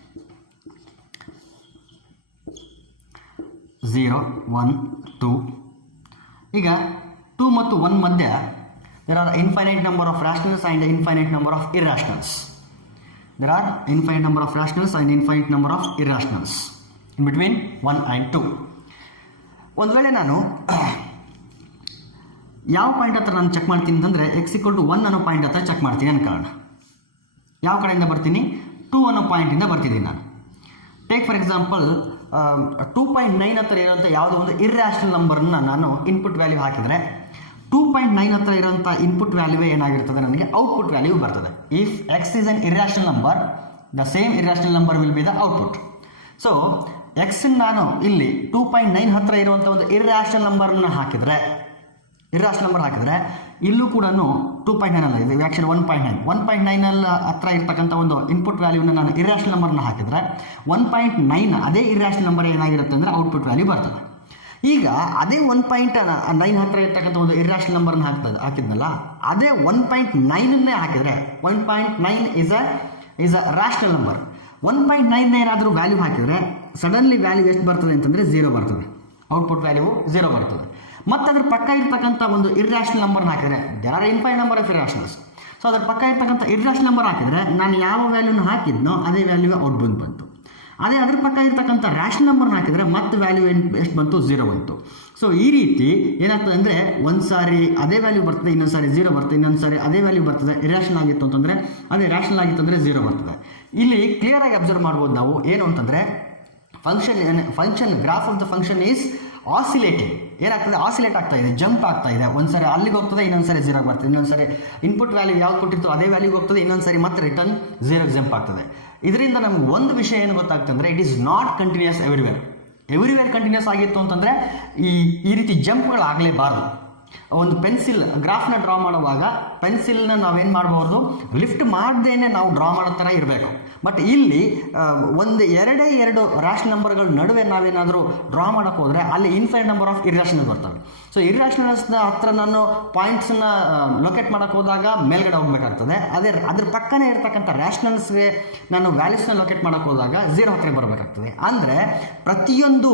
0 1 2. ಈಗ 2 ಮತ್ತು 1 ಮಧ್ಯೆ there are infinite number of rationals and infinite number of irrationals. There are infinite number of rationals and infinite number of irrationals in between 1 and 2. ಒಂದು ವೇಳೆ ನಾನು ಯಾವ ಪಾಯಿಂಟ್ ಹತ್ರ ನಾನು ಚೆಕ್ ಮಾಡ್ತೀನಿ ಅಂತಂದರೆ x = 1 ಅನ್ನೋ ಪಾಯಿಂಟ್ ಹತ್ರ ಚೆಕ್ ಮಾಡ್ತೀನಿ ಅನ್ಕೊಳ್ಳೋಣ. ಯಾವ ಕಡೆಯಿಂದ ಬರ್ತೀನಿ? 2 ಅನ್ನೋ ಪಾಯಿಂಟಿಂದ ಬರ್ತಿದ್ದೀನಿ ನಾನು. ಟೇಕ್ ಫಾರ್ ಎಕ್ಸಾಂಪಲ್ 2.9 ಹತ್ರ ಇರೋಂಥ ಯಾವುದೋ ಒಂದು ಇರ್ಯಾಷನಲ್ ನಂಬರನ್ನು ನಾನು ಇನ್ಪುಟ್ ವ್ಯಾಲ್ಯೂ ಹಾಕಿದರೆ 2.9 ಹತ್ರ ಇರೋಂಥ ಇನ್ಪುಟ್ ವ್ಯಾಲ್ಯೂವೇ ಏನಾಗಿರ್ತದೆ, ನನಗೆ ಔಟ್ಪುಟ್ ವ್ಯಾಲ್ಯೂ ಬರ್ತದೆ. If X is an irrational number, the same irrational number will be the output. So X ನಾನು ಇಲ್ಲಿ 2.9 ಹತ್ರ ಇರುವಂಥ ಒಂದು ಇರ್ಯಾಷನಲ್ ನಂಬರನ್ನು ಹಾಕಿದರೆ ಇಲ್ಲೂ ಕೂಡ 2.9 ಅಲ್ಲ, ಇದು ಆ್ಯಕ್ಚುಲಿ 1.9 ಹತ್ರ ಇರ್ತಕ್ಕಂಥ ಒಂದು ಇನ್ಪುಟ್ ವ್ಯಾಲ್ಯೂನ ನಾನು ಇರ್ಯಾಷನಲ್ ನಂಬರ್ನ ಹಾಕಿದರೆ 1.9 ಅದೇ ಇರ್ಯಾಷನಲ್ ನಂಬರ್ ಏನಾಗಿರುತ್ತೆ ಅಂದರೆ ಔಟ್ಪುಟ್ ವ್ಯಾಲ್ಯೂ ಬರ್ತದೆ. ಈಗ ಅದೇ 1.9 ಹತ್ರ ಇರ್ತಕ್ಕಂಥ ಒಂದು ಇರ್ಯಾಷನಲ್ ನಂಬರ್ನ ಹಾಕಿದ್ನಲ್ಲ, ಅದೇ 1.9 ಹಾಕಿದರೆ 1.9 ಈಸ್ ಅ ರ್ಯಾಷನಲ್ ನಂಬರ್. 1.9 ಏನಾದರೂ ವ್ಯಾಲ್ಯೂ ಹಾಕಿದರೆ ಸಡನ್ಲಿ ವ್ಯಾಲ್ಯೂ ಎಷ್ಟು ಬರ್ತದೆ ಅಂತಂದರೆ 0 ಬರ್ತದೆ, ಔಟ್ಪುಟ್ ವ್ಯಾಲ್ಯೂ 0 ಬರ್ತದೆ. ಮತ್ತು ಅದ್ರ ಪಕ್ಕ ಇರ್ತಕ್ಕಂಥ ಒಂದು ಇರ್ಯಾಷನಲ್ ನಂಬರ್ನ ಹಾಕಿದರೆ there are infinite number of irrationals. So ಅದ್ರ ಪಕ್ಕ ಇರ್ತಕ್ಕಂಥ ಇರ್ಯಾಷನಲ್ ನಂಬರ್ ಹಾಕಿದರೆ ನಾನು ಯಾವ ವ್ಯಾಲ್ಯೂನ ಹಾಕಿದ್ನೋ ಅದೇ ವ್ಯಾಲ್ಯೂ ಔಟ್ಪುಟ್ ಬಂತು. ಅದೇ ಅದ್ರ ಪಕ್ಕ ಇರ್ತಕ್ಕಂಥ ರ್ಯಾಷನಲ್ ನಂಬರ್ನ ಹಾಕಿದರೆ ಮತ್ತೆ ವ್ಯಾಲ್ಯೂ ಎಷ್ಟು ಬಂತು? 0 ಬಂತು. ಸೊ ಈ ರೀತಿ ಏನಾಗ್ತದೆ ಅಂದರೆ ಒಂದು ಸಾರಿ ಅದೇ ವ್ಯಾಲ್ಯೂ ಬರ್ತದೆ, ಇನ್ನೊಂದು ಸಾರಿ 0 ಬರ್ತದೆ, ಇನ್ನೊಂದು ಸಾರಿ ಅದೇ ವ್ಯಾಲ್ಯೂ ಬರ್ತದೆ. ಇರ್ಯಾಷನಲ್ ಆಗಿತ್ತು ಅಂತಂದರೆ ಅದೇ ರ್ಯಾಷನಲ್ ಆಗಿತ್ತು ಅಂದರೆ 0 ಬರ್ತದೆ. ಇಲ್ಲಿ ಕ್ಲಿಯರ್ ಆಗಿ ಅಬ್ಸರ್ವ್ ಮಾಡ್ಬೋದು ನಾವು ಏನು ಅಂತಂದರೆ function graph of the function is oscillating. ಏನಾಗ್ತದೆ? ಆಸಿಲೇಟ್ ಆಗ್ತಾ ಇದೆ, ಜಂಪ್ ಆಗ್ತಾ ಇದೆ. ಒಂದ್ಸರಿ ಅಲ್ಲಿಗೆ ಹೋಗ್ತದೆ, ಇನ್ನೊಂದು ಸರಿ 0 ಬರ್ತದೆ, ಇನ್ನೊಂದು ಸರಿ ಇನ್ಪುಟ್ ವ್ಯಾಲ್ಯೂ ಯಾವ್ದು ಕೊಟ್ಟಿತ್ತು ಅದೇ ವ್ಯಾಲ್ಯೂಗೆ ಹೋಗ್ತದೆ, ಇನ್ನೊಂದು ಸರಿ ಮತ್ತೆ ರಿಟರ್ನ್ 0ಗೆ ಜಂಪ್ ಆಗ್ತದೆ. ಇದರಿಂದ ನಮ್ಗೆ ಒಂದು ವಿಷಯ ಏನು ಗೊತ್ತಾಗ್ತದೆ ಅಂದರೆ it is not continuous everywhere continuous ಆಗಿತ್ತು ಅಂತಂದರೆ ಈ ರೀತಿ ಜಂಪ್ಗಳು ಆಗಲೇಬಾರದು. ಒಂದು ಪೆನ್ಸಿಲ್ ಗ್ರಾಫ್ನ ಡ್ರಾ ಮಾಡುವಾಗ ಪೆನ್ಸಿಲ್ನ ನಾವೇನು ಮಾಡಬಹುದು, ಲಿಫ್ಟ್ ಮಾಡ್ದೇನೆ ನಾವು ಡ್ರಾ ಮಾಡೋ ಥರ ಇರಬೇಕು. ಬಟ್ ಇಲ್ಲಿ ಎರಡೇ ಎರಡು ರ್ಯಾಷನಲ್ ನಂಬರ್ಗಳ ನಡುವೆ ನಾವೇನಾದರೂ ಡ್ರಾ ಮಾಡೋಕ್ಕೆ ಹೋದರೆ ಅಲ್ಲಿ ಇನ್ಫೈನೈಟ್ ನಂಬರ್ ಆಫ್ ಇರ್ಯಾಷನಲ್ ಬರ್ತವೆ. ಸೊ ಇರ್ಯಾಷನಲ್ಸ್ನ ಹತ್ರ ನಾನು ಪಾಯಿಂಟ್ಸನ್ನ ಲೊಕೇಟ್ ಮಾಡೋಕ್ಕೆ ಹೋದಾಗ ಮೇಲ್ಗಡೆ ಹೋಗಬೇಕಾಗ್ತದೆ. ಅದ್ರ ಪಕ್ಕನೇ ಇರ್ತಕ್ಕಂಥ ರ್ಯಾಷನಲ್ಸ್ಗೆ ನಾನು ವ್ಯಾಲ್ಯೂಸ್ನ ಲೊಕೇಟ್ ಮಾಡೋಕ್ಕೆ ಹೋದಾಗ 0 ಹತ್ರ ಬರಬೇಕಾಗ್ತದೆ. ಅಂದರೆ ಪ್ರತಿಯೊಂದು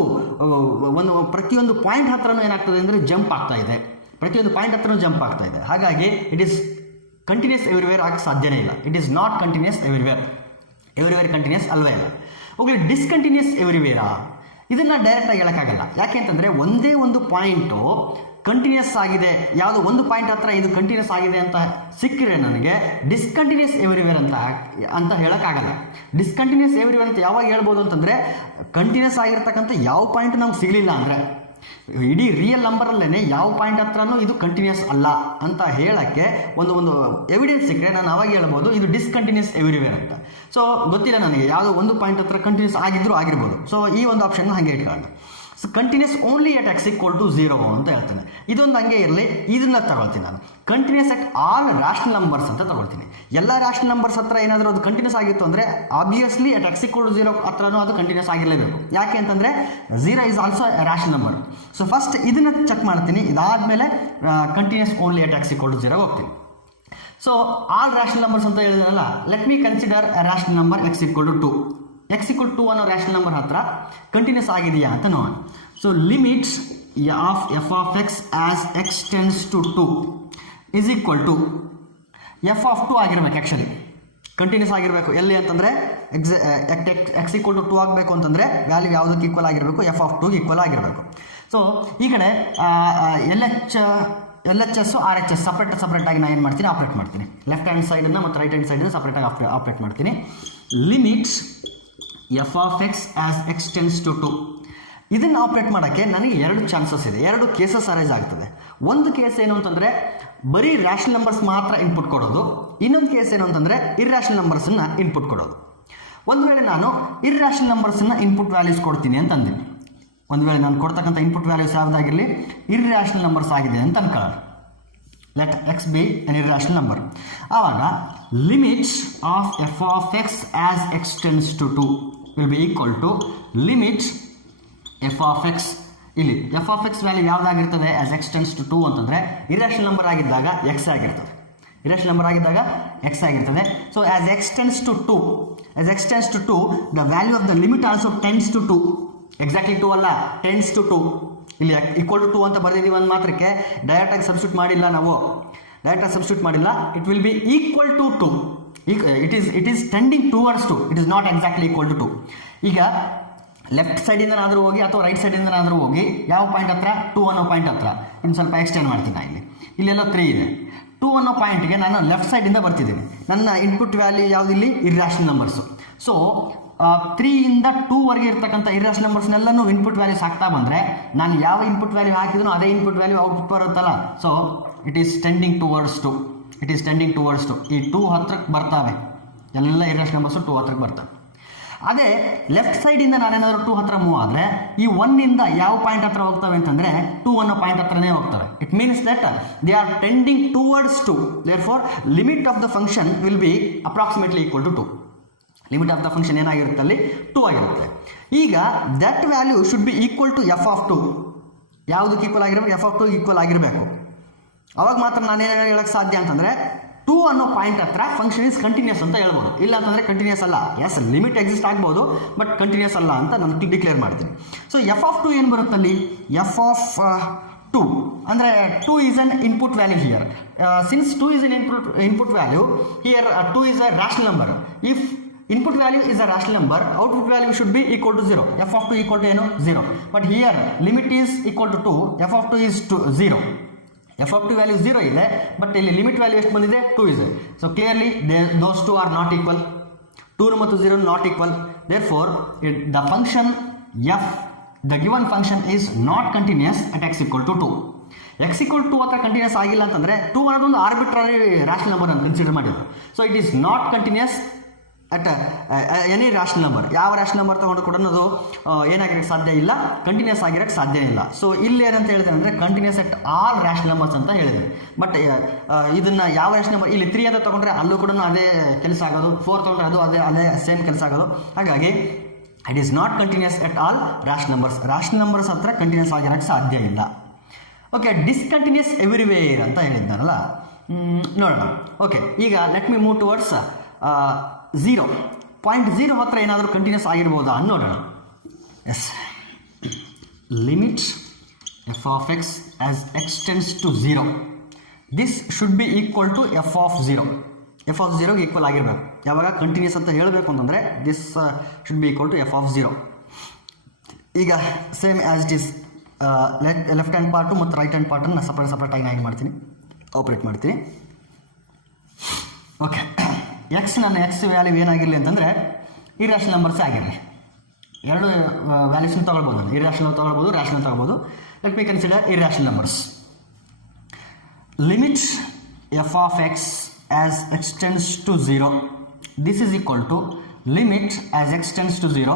ಪಾಯಿಂಟ್ ಹತ್ರನೂ ಏನಾಗ್ತದೆ ಅಂದರೆ ಜಂಪ್ ಆಗ್ತಾ ಇದೆ, ಪ್ರತಿಯೊಂದು ಪಾಯಿಂಟ್ ಹತ್ರನೂ ಜಂಪ್ ಆಗ್ತಾ ಇದೆ. ಹಾಗಾಗಿ ಇಟ್ ಈಸ್ ಕಂಟಿನ್ಯೂಸ್ ಎವ್ರಿವೇರ್ ಆಗಕ್ಕೆ ಸಾಧ್ಯನೇ ಇಲ್ಲ. It is not continuous everywhere continuous ಅಲ್ವೇ ಇಲ್ಲ. ಹೋಗಲಿ ಡಿಸ್ಕಂಟಿನ್ಯೂಸ್ ಎವ್ರಿವೇರಾ, ಇದನ್ನು ಡೈರೆಕ್ಟಾಗಿ ಹೇಳೋಕ್ಕಾಗಲ್ಲ. ಯಾಕೆ ಅಂತಂದರೆ ಒಂದೇ ಒಂದು ಪಾಯಿಂಟು ಕಂಟಿನ್ಯೂಸ್ ಆಗಿದೆ, ಯಾವುದೋ ಒಂದು ಪಾಯಿಂಟ್ ಹತ್ರ ಇದು ಕಂಟಿನ್ಯೂಸ್ ಆಗಿದೆ ಅಂತ ಸಿಕ್ಕರೆ ನನಗೆ ಡಿಸ್ಕಂಟಿನ್ಯೂಸ್ ಎವ್ರಿವೇರ್ ಅಂತ ಹೇಳೋಕ್ಕಾಗಲ್ಲ. ಡಿಸ್ಕಂಟಿನ್ಯೂಸ್ ಎವ್ರಿವೇರ್ ಅಂತ ಯಾವಾಗ ಹೇಳ್ಬೋದು ಅಂತಂದರೆ, ಕಂಟಿನ್ಯೂಸ್ ಆಗಿರ್ತಕ್ಕಂಥ ಯಾವ ಪಾಯಿಂಟ್ ನಮ್ಗೆ ಸಿಗಲಿಲ್ಲ ಅಂದರೆ, ಇಡೀ ರಿಯಲ್ ನಂಬರಲ್ಲೇ ಯಾವ ಪಾಯಿಂಟ್ ಹತ್ರನೂ ಇದು ಕಂಟಿನ್ಯೂಸ್ ಅಲ್ಲ ಅಂತ ಹೇಳೋಕ್ಕೆ ಒಂದು ಎವಿಡೆನ್ಸ್ ಸಿಕ್ಕರೆ ನಾನು ಅವಾಗ ಹೇಳ್ಬೋದು ಇದು ಡಿಸ್ಕಂಟಿನ್ಯೂಸ್ ಎವ್ರಿವೇರ್ ಅಂತ. ಸೊ ಗೊತ್ತಿಲ್ಲ ನನಗೆ ಯಾವುದೋ ಒಂದು ಪಾಯಿಂಟ್ ಹತ್ರ ಕಂಟಿನ್ಯೂಸ್ ಆಗಿದ್ರೂ ಆಗಿರ್ಬೋದು. ಸೊ ಈ ಒಂದು ಆಪ್ಷನ್ ಹಾಗೆ ಇಟ್ಕೊಳ್ಳೋಣ. So continuous only at x = 0 ಅಂತ ಹೇಳ್ತೇನೆ. ಇದೊಂದು ಹಂಗೆ ಇರಲಿ, ಇದನ್ನ ತಗೊಳ್ತೀನಿ ನಾನು. Continuous at all rational numbers ಅಂತ ತಗೊಳ್ತೀನಿ. ಎಲ್ಲ ರ್ಯಾಷನಲ್ ನಂಬರ್ಸ್ ಹತ್ರ ಏನಾದರೂ ಅದು ಕಂಟಿನ್ಯೂಸ್ ಆಗಿತ್ತು ಅಂದರೆ ಆಬ್ವಿಯಸ್ಲಿ ಅಟ್ x = 0 ಹತ್ರನೂ ಅದು ಕಂಟಿನ್ಯೂಸ್ ಆಗಿರಲೇಬೇಕು. ಯಾಕೆ ಅಂತಂದರೆ 0 is also rational number. So first ಇದನ್ನು ಚೆಕ್ ಮಾಡ್ತೀನಿ. ಇದಾದಮೇಲೆ ಕಂಟಿನ್ಯೂಸ್ ಓನ್ಲಿ ಅಟ್ x = 0 ಹೋಗ್ತೀನಿ. ಸೊ ಆಲ್ ರ್ಯಾಷನಲ್ ನಂಬರ್ಸ್ ಅಂತ ಹೇಳಿದ್ನಲ್ಲ, let me consider rational number x = 2. x = 2 ಅನ್ನೋ ರ್ಯಾಷನಲ್ ನಂಬರ್ ಹತ್ರ ಕಂಟಿನ್ಯೂಸ್ ಆಗಿದೆಯಾ ಅಂತ ನೋಡೋಣ. So limits of f of x as x tends to 2 is equal to f of 2 ಆಗಿರ್ಬೇಕು. Actually continuous ಆಗಿರಬೇಕು. ಎಲ್ಲಿ ಅಂತಂದರೆ x = 2 ಆಗಬೇಕು ಅಂತಂದರೆ ವ್ಯಾಲ್ಯೂ ಯಾವುದಕ್ಕೆ ಈಕ್ವಲ್ ಆಗಿರಬೇಕು? f of 2 ಈಕ್ವಲ್ ಆಗಿರಬೇಕು. ಸೊ ಈ ಕಡೆ LHS RHS ಸಪ್ರೇಟಾಗಿ ನಾನು ಏನು ಮಾಡ್ತೀನಿ, ಆಪ್ರೇಟ್ ಮಾಡ್ತೀನಿ. ಲೆಫ್ಟ್ ಹ್ಯಾಂಡ್ ಸೈಡನ್ನು ಮತ್ತು ರೈಟ್ ಹ್ಯಾಂಡ್ ಸೈಡನ್ನು ಸಪ್ರೇಟಾಗಿ ಆಪ್ರೇಟ್ ಮಾಡ್ತೀನಿ. Limits f of x as x tends to 2 ಇದನ್ನು ಆಪ್ರೇಟ್ ಮಾಡೋಕ್ಕೆ ನನಗೆ 2 ಚಾನ್ಸಸ್ ಇದೆ, 2 ಕೇಸಸ್ ಅರೈಸ್ ಆಗ್ತದೆ. ಒಂದು ಕೇಸ್ ಏನು ಅಂತಂದರೆ ಬರೀ ರ್ಯಾಷನಲ್ ನಂಬರ್ಸ್ ಮಾತ್ರ ಇನ್ಪುಟ್ ಕೊಡೋದು. ಇನ್ನೊಂದು ಕೇಸ್ ಏನು ಅಂತಂದರೆ ಇರ್ರ್ಯಾಷನಲ್ ನಂಬರ್ಸನ್ನು ಇನ್ಪುಟ್ ಕೊಡೋದು. ಒಂದು ವೇಳೆ ನಾನು ಇರ್ರ್ಯಾಷನಲ್ ನಂಬರ್ಸನ್ನು ಇನ್ಪುಟ್ ವ್ಯಾಲ್ಯೂಸ್ ಕೊಡ್ತೀನಿ ಅಂತ ಅಂದಿನಿ. ಒಂದು ವೇಳೆ ನಾನು ಕೊಡ್ತಕ್ಕಂಥ ಇನ್ಪುಟ್ ವ್ಯಾಲ್ಯೂಸ್ ಯಾವುದಾಗಿರಲಿ ಇರ್ರ್ಯಾಷನಲ್ ನಂಬರ್ಸ್ ಆಗಿದೆ ಅಂತ ಅನ್ಕೊಳ್ಳೋಣ. Let x be an irrational number. ಆವಾಗ limits of f of x as x tends to 2 will be equal to limits f of x. ಇಲ್ಲಿ f of x ವ್ಯಾಲ್ಯೂ ಯಾವುದಾಗಿರ್ತದೆ as x tends to 2 ಅಂತಂದರೆ irrational number ಆಗಿದ್ದಾಗ x ಆಗಿರ್ತದೆ. Irrational number ಆಗಿದ್ದಾಗ x ಆಗಿರ್ತದೆ. So as x tends to 2 the value of the limit also tends to 2. Exactly 2 ಅಲ್ಲ, tends to 2. ಇಲ್ಲಿ equal to 2 ಅಂತ ಬರೆದಿದ್ದೀವಿ ಒಂದು ಮಾತ್ರಕ್ಕೆ ಡೈರೆಕ್ಟಾಗಿ ಸಬ್ಸ್ಟಿಟ್ಯೂಟ್ ಮಾಡಿಲ್ಲ ನಾವು. It will be equal to 2. It is tending towards 2. It is not exactly equal to 2. ಈಗ left ಸೈಡಿಂದನಾದರೂ ಹೋಗಿ ಅಥವಾ ರೈಟ್ ಸೈಡಿಂದನಾದರೂ ಹೋಗಿ ಯಾವ ಪಾಯಿಂಟ್ ಹತ್ರ 2 ಅನ್ನೋ ಪಾಯಿಂಟ್ ಹತ್ರ ಇನ್ನು ಸ್ವಲ್ಪ ಎಕ್ಸ್ಟೆಂಡ್ ಮಾಡ್ತೀನಿ ನಾನು. ಇಲ್ಲೆಲ್ಲ 3 ಇದೆ. 2 ಅನ್ನೋ ಪಾಯಿಂಟ್ಗೆ ನಾನು ಲೆಫ್ಟ್ ಸೈಡಿಂದ ಬರ್ತಿದ್ದೀನಿ. ನನ್ನ ಇನ್ಪುಟ್ ವ್ಯಾಲ್ಯೂ ಯಾವುದಿಲ್ಲಿ ಇರ್ರಾಷನಲ್ ನಂಬರ್ಸು. ಸೊ 3 ಇಂದ 2ವರೆಗೆ ಇರ್ತಕ್ಕಂಥ ಇರ್ರಾಷನಲ್ ನಂಬರ್ಸ್ನೆಲ್ಲನೂ ಇನ್ಪುಟ್ ವ್ಯಾಲ್ಯೂಸ್ ಹಾಕ್ತಾ ಬಂದರೆ ನಾನು ಯಾವ ಇನ್ಪುಟ್ ವ್ಯಾಲ್ಯೂ ಹಾಕಿದ್ರು ಅದೇ ಇನ್ಪುಟ್ ವ್ಯಾಲ್ಯೂ ಔಟ್ಪುಟ್ ಬರುತ್ತಲ್ಲ. So it is tending towards 2. ಈ 2 ಹತ್ರಕ್ಕೆ ಬರ್ತಾವೆ. ಎಲ್ಲ ಇರ್ರಾಷನಲ್ ನಂಬರ್ಸು 2 ಹತ್ರಕ್ಕೆ ಬರ್ತವೆ. ಅದೇ ಲೆಫ್ಟ್ ಸೈಡಿಂದ ನಾನೇನಾದರೂ 2 ಹತ್ರ ಮೂವ್ ಆದರೆ ಈ 1 ಇಂದ ಯಾವ ಪಾಯಿಂಟ್ ಹತ್ರ ಹೋಗ್ತವೆ ಅಂತಂದರೆ 2 ಅನ್ನೋ ಪಾಯಿಂಟ್ ಹತ್ರನೇ ಹೋಗ್ತವೆ. It means that they are tending towards 2. Therefore limit of the function will be approximately equal to 2. Limit of the function ಏನಾಗಿರುತ್ತೆ ಅಲ್ಲಿ 2 ಆಗಿರುತ್ತೆ. ಈಗ that value should be equal to f of 2. ಯಾವುದಕ್ಕೆ ಈಕ್ವಲ್ ಆಗಿರಬೇಕು? f of 2 equal ಆಗಿರಬೇಕು. ಅವಾಗ ಮಾತ್ರ ನಾನೇನು ಹೇಳಕ್ಕೆ ಸಾಧ್ಯ ಅಂತಂದರೆ 2 ಅನ್ನೋ ಪಾಯಿಂಟ್ ಹತ್ರ ಫಂಕ್ಷನ್ ಇಸ್ ಕಂಟಿನ್ಯೂಸ್ ಅಂತ ಹೇಳ್ಬೋದು. ಇಲ್ಲ ಅಂತಂದರೆ ಕಂಟಿನ್ಯೂಸ್ ಅಲ್ಲ. ಎಸ್, ಲಿಮಿಟ್ ಎಕ್ಸಿಸ್ಟ್ ಆಗ್ಬೋದು ಬಟ್ ಕಂಟಿನ್ಯೂಸ್ ಅಲ್ಲ ಅಂತ ನಾನು ಡಿಕ್ಲೇರ್ ಮಾಡ್ತೀನಿ. ಸೊ f of 2 ಏನು ಬರುತ್ತಲ್ಲಿ? f of 2 ಅಂದರೆ 2 is an input value here. Since 2 is an input value here, 2 is a rational number. If input value is a rational number, output value should be equal to 0. f of 2 equal to ಏನು 0. But here limit is equal to 2, f of 2 is 0. f of 2 value 0 ಇದೆ, but ಇಲ್ಲಿ limit value ಎಷ್ಟು ಬಂದಿದೆ? 2 ಇದೆ. So clearly those two are not equal. 2 ಮತ್ತು 0 not equal. Therefore the function f, the given function is not continuous at x equal to 2. x equal to 2 ಹತ್ರ continuous ಆಗಿಲ್ಲ ಅಂತಂದರೆ 2 ಅನ್ನೋದೊಂದು ಆರ್ಬಿಟ್ರರಿ ರ್ಯಾಷನಲ್ ನಂಬರ್ ಅಂತ consider ಮಾಡಿದ್ರು. So it is not continuous at any rational number. ಯಾವ rational number ತೊಗೊಂಡು ಕೂಡ ಅದು ಏನಾಗಿರೋಕ್ಕೆ ಸಾಧ್ಯ ಇಲ್ಲ, ಕಂಟಿನ್ಯೂಸ್ ಆಗಿರೋಕ್ಕೆ ಸಾಧ್ಯ ಇಲ್ಲ. ಸೊ ಇಲ್ಲಿ ಏನಂತ ಹೇಳಿದೆ ಅಂದರೆ continuous at all rational numbers ಅಂತ ಹೇಳಿದೆ. ಬಟ್ ಇದನ್ನು ಯಾವ ರ್ಯಾಷನಲ್ ನಂಬರ್ ಇಲ್ಲಿ 3 ಅಂತ ತೊಗೊಂಡ್ರೆ ಅಲ್ಲೂ ಕೂಡ ಅದೇ ಕೆಲಸ ಆಗೋದು, 4 ತೊಗೊಂಡ್ರೆ ಅದು ಅದೇ ಸೇಮ್ ಕೆಲಸ ಆಗೋದು. ಹಾಗಾಗಿ it is not continuous at all rational numbers ಹತ್ರ ಕಂಟಿನ್ಯೂಸ್ ಆಗಿರೋಕ್ಕೆ ಸಾಧ್ಯ ಇಲ್ಲ. ಓಕೆ, ಡಿಸ್ಕಂಟಿನ್ಯೂಸ್ ಎವ್ರಿವೇರ್ ಅಂತ ಹೇಳಿದ್ದಾರಲ್ಲ, ನೋಡೋಣ. ಓಕೆ, ಈಗ let me move towards 0. Point 0 ಹತ್ರ ಏನಾದರೂ ಕಂಟಿನ್ಯೂಸ್ ಆಗಿರ್ಬೋದಾ ಅಂತ ನೋಡೋಣ. Yes, limit f of x as x tends to 0. This should be equal to f of 0. f of 0ಗೆ ಈಕ್ವಲ್ ಆಗಿರಬೇಕು. ಯಾವಾಗ ಕಂಟಿನ್ಯೂಸ್ ಅಂತ ಹೇಳಬೇಕು ಅಂತಂದರೆ this should be equal to f of 0. ಈಗ same as it is left hand part ಮತ್ತು right hand ಪಾರ್ಟನ್ನು ಸಪ್ರೇಟಾಗಿ ನಾನು ಏನು ಮಾಡ್ತೀನಿ ಆಪ್ರೇಟ್ ಮಾಡ್ತೀನಿ. ಓಕೆ, ನನ್ನ ಎಕ್ಸ್ ವ್ಯಾಲ್ಯೂ ಏನಾಗಿರಲಿ ಅಂತಂದರೆ ಇರ್ಯಾಷನಲ್ ನಂಬರ್ಸೇ ಆಗಿರಲಿ. ಎರಡು ವ್ಯಾಲ್ಯೂಸ್ನ ತೊಗೊಳ್ಬೋದು, ಇರ್ಯಾಷನಲ್ ತೊಗೊಳ್ಬೋದು, ರ್ಯಾಷನಲ್ ತೊಗೊಳ್ಬೋದು. Let me consider irrational numbers. Limit f of x as x tends to 0. This is equal to limit as x tends to 0.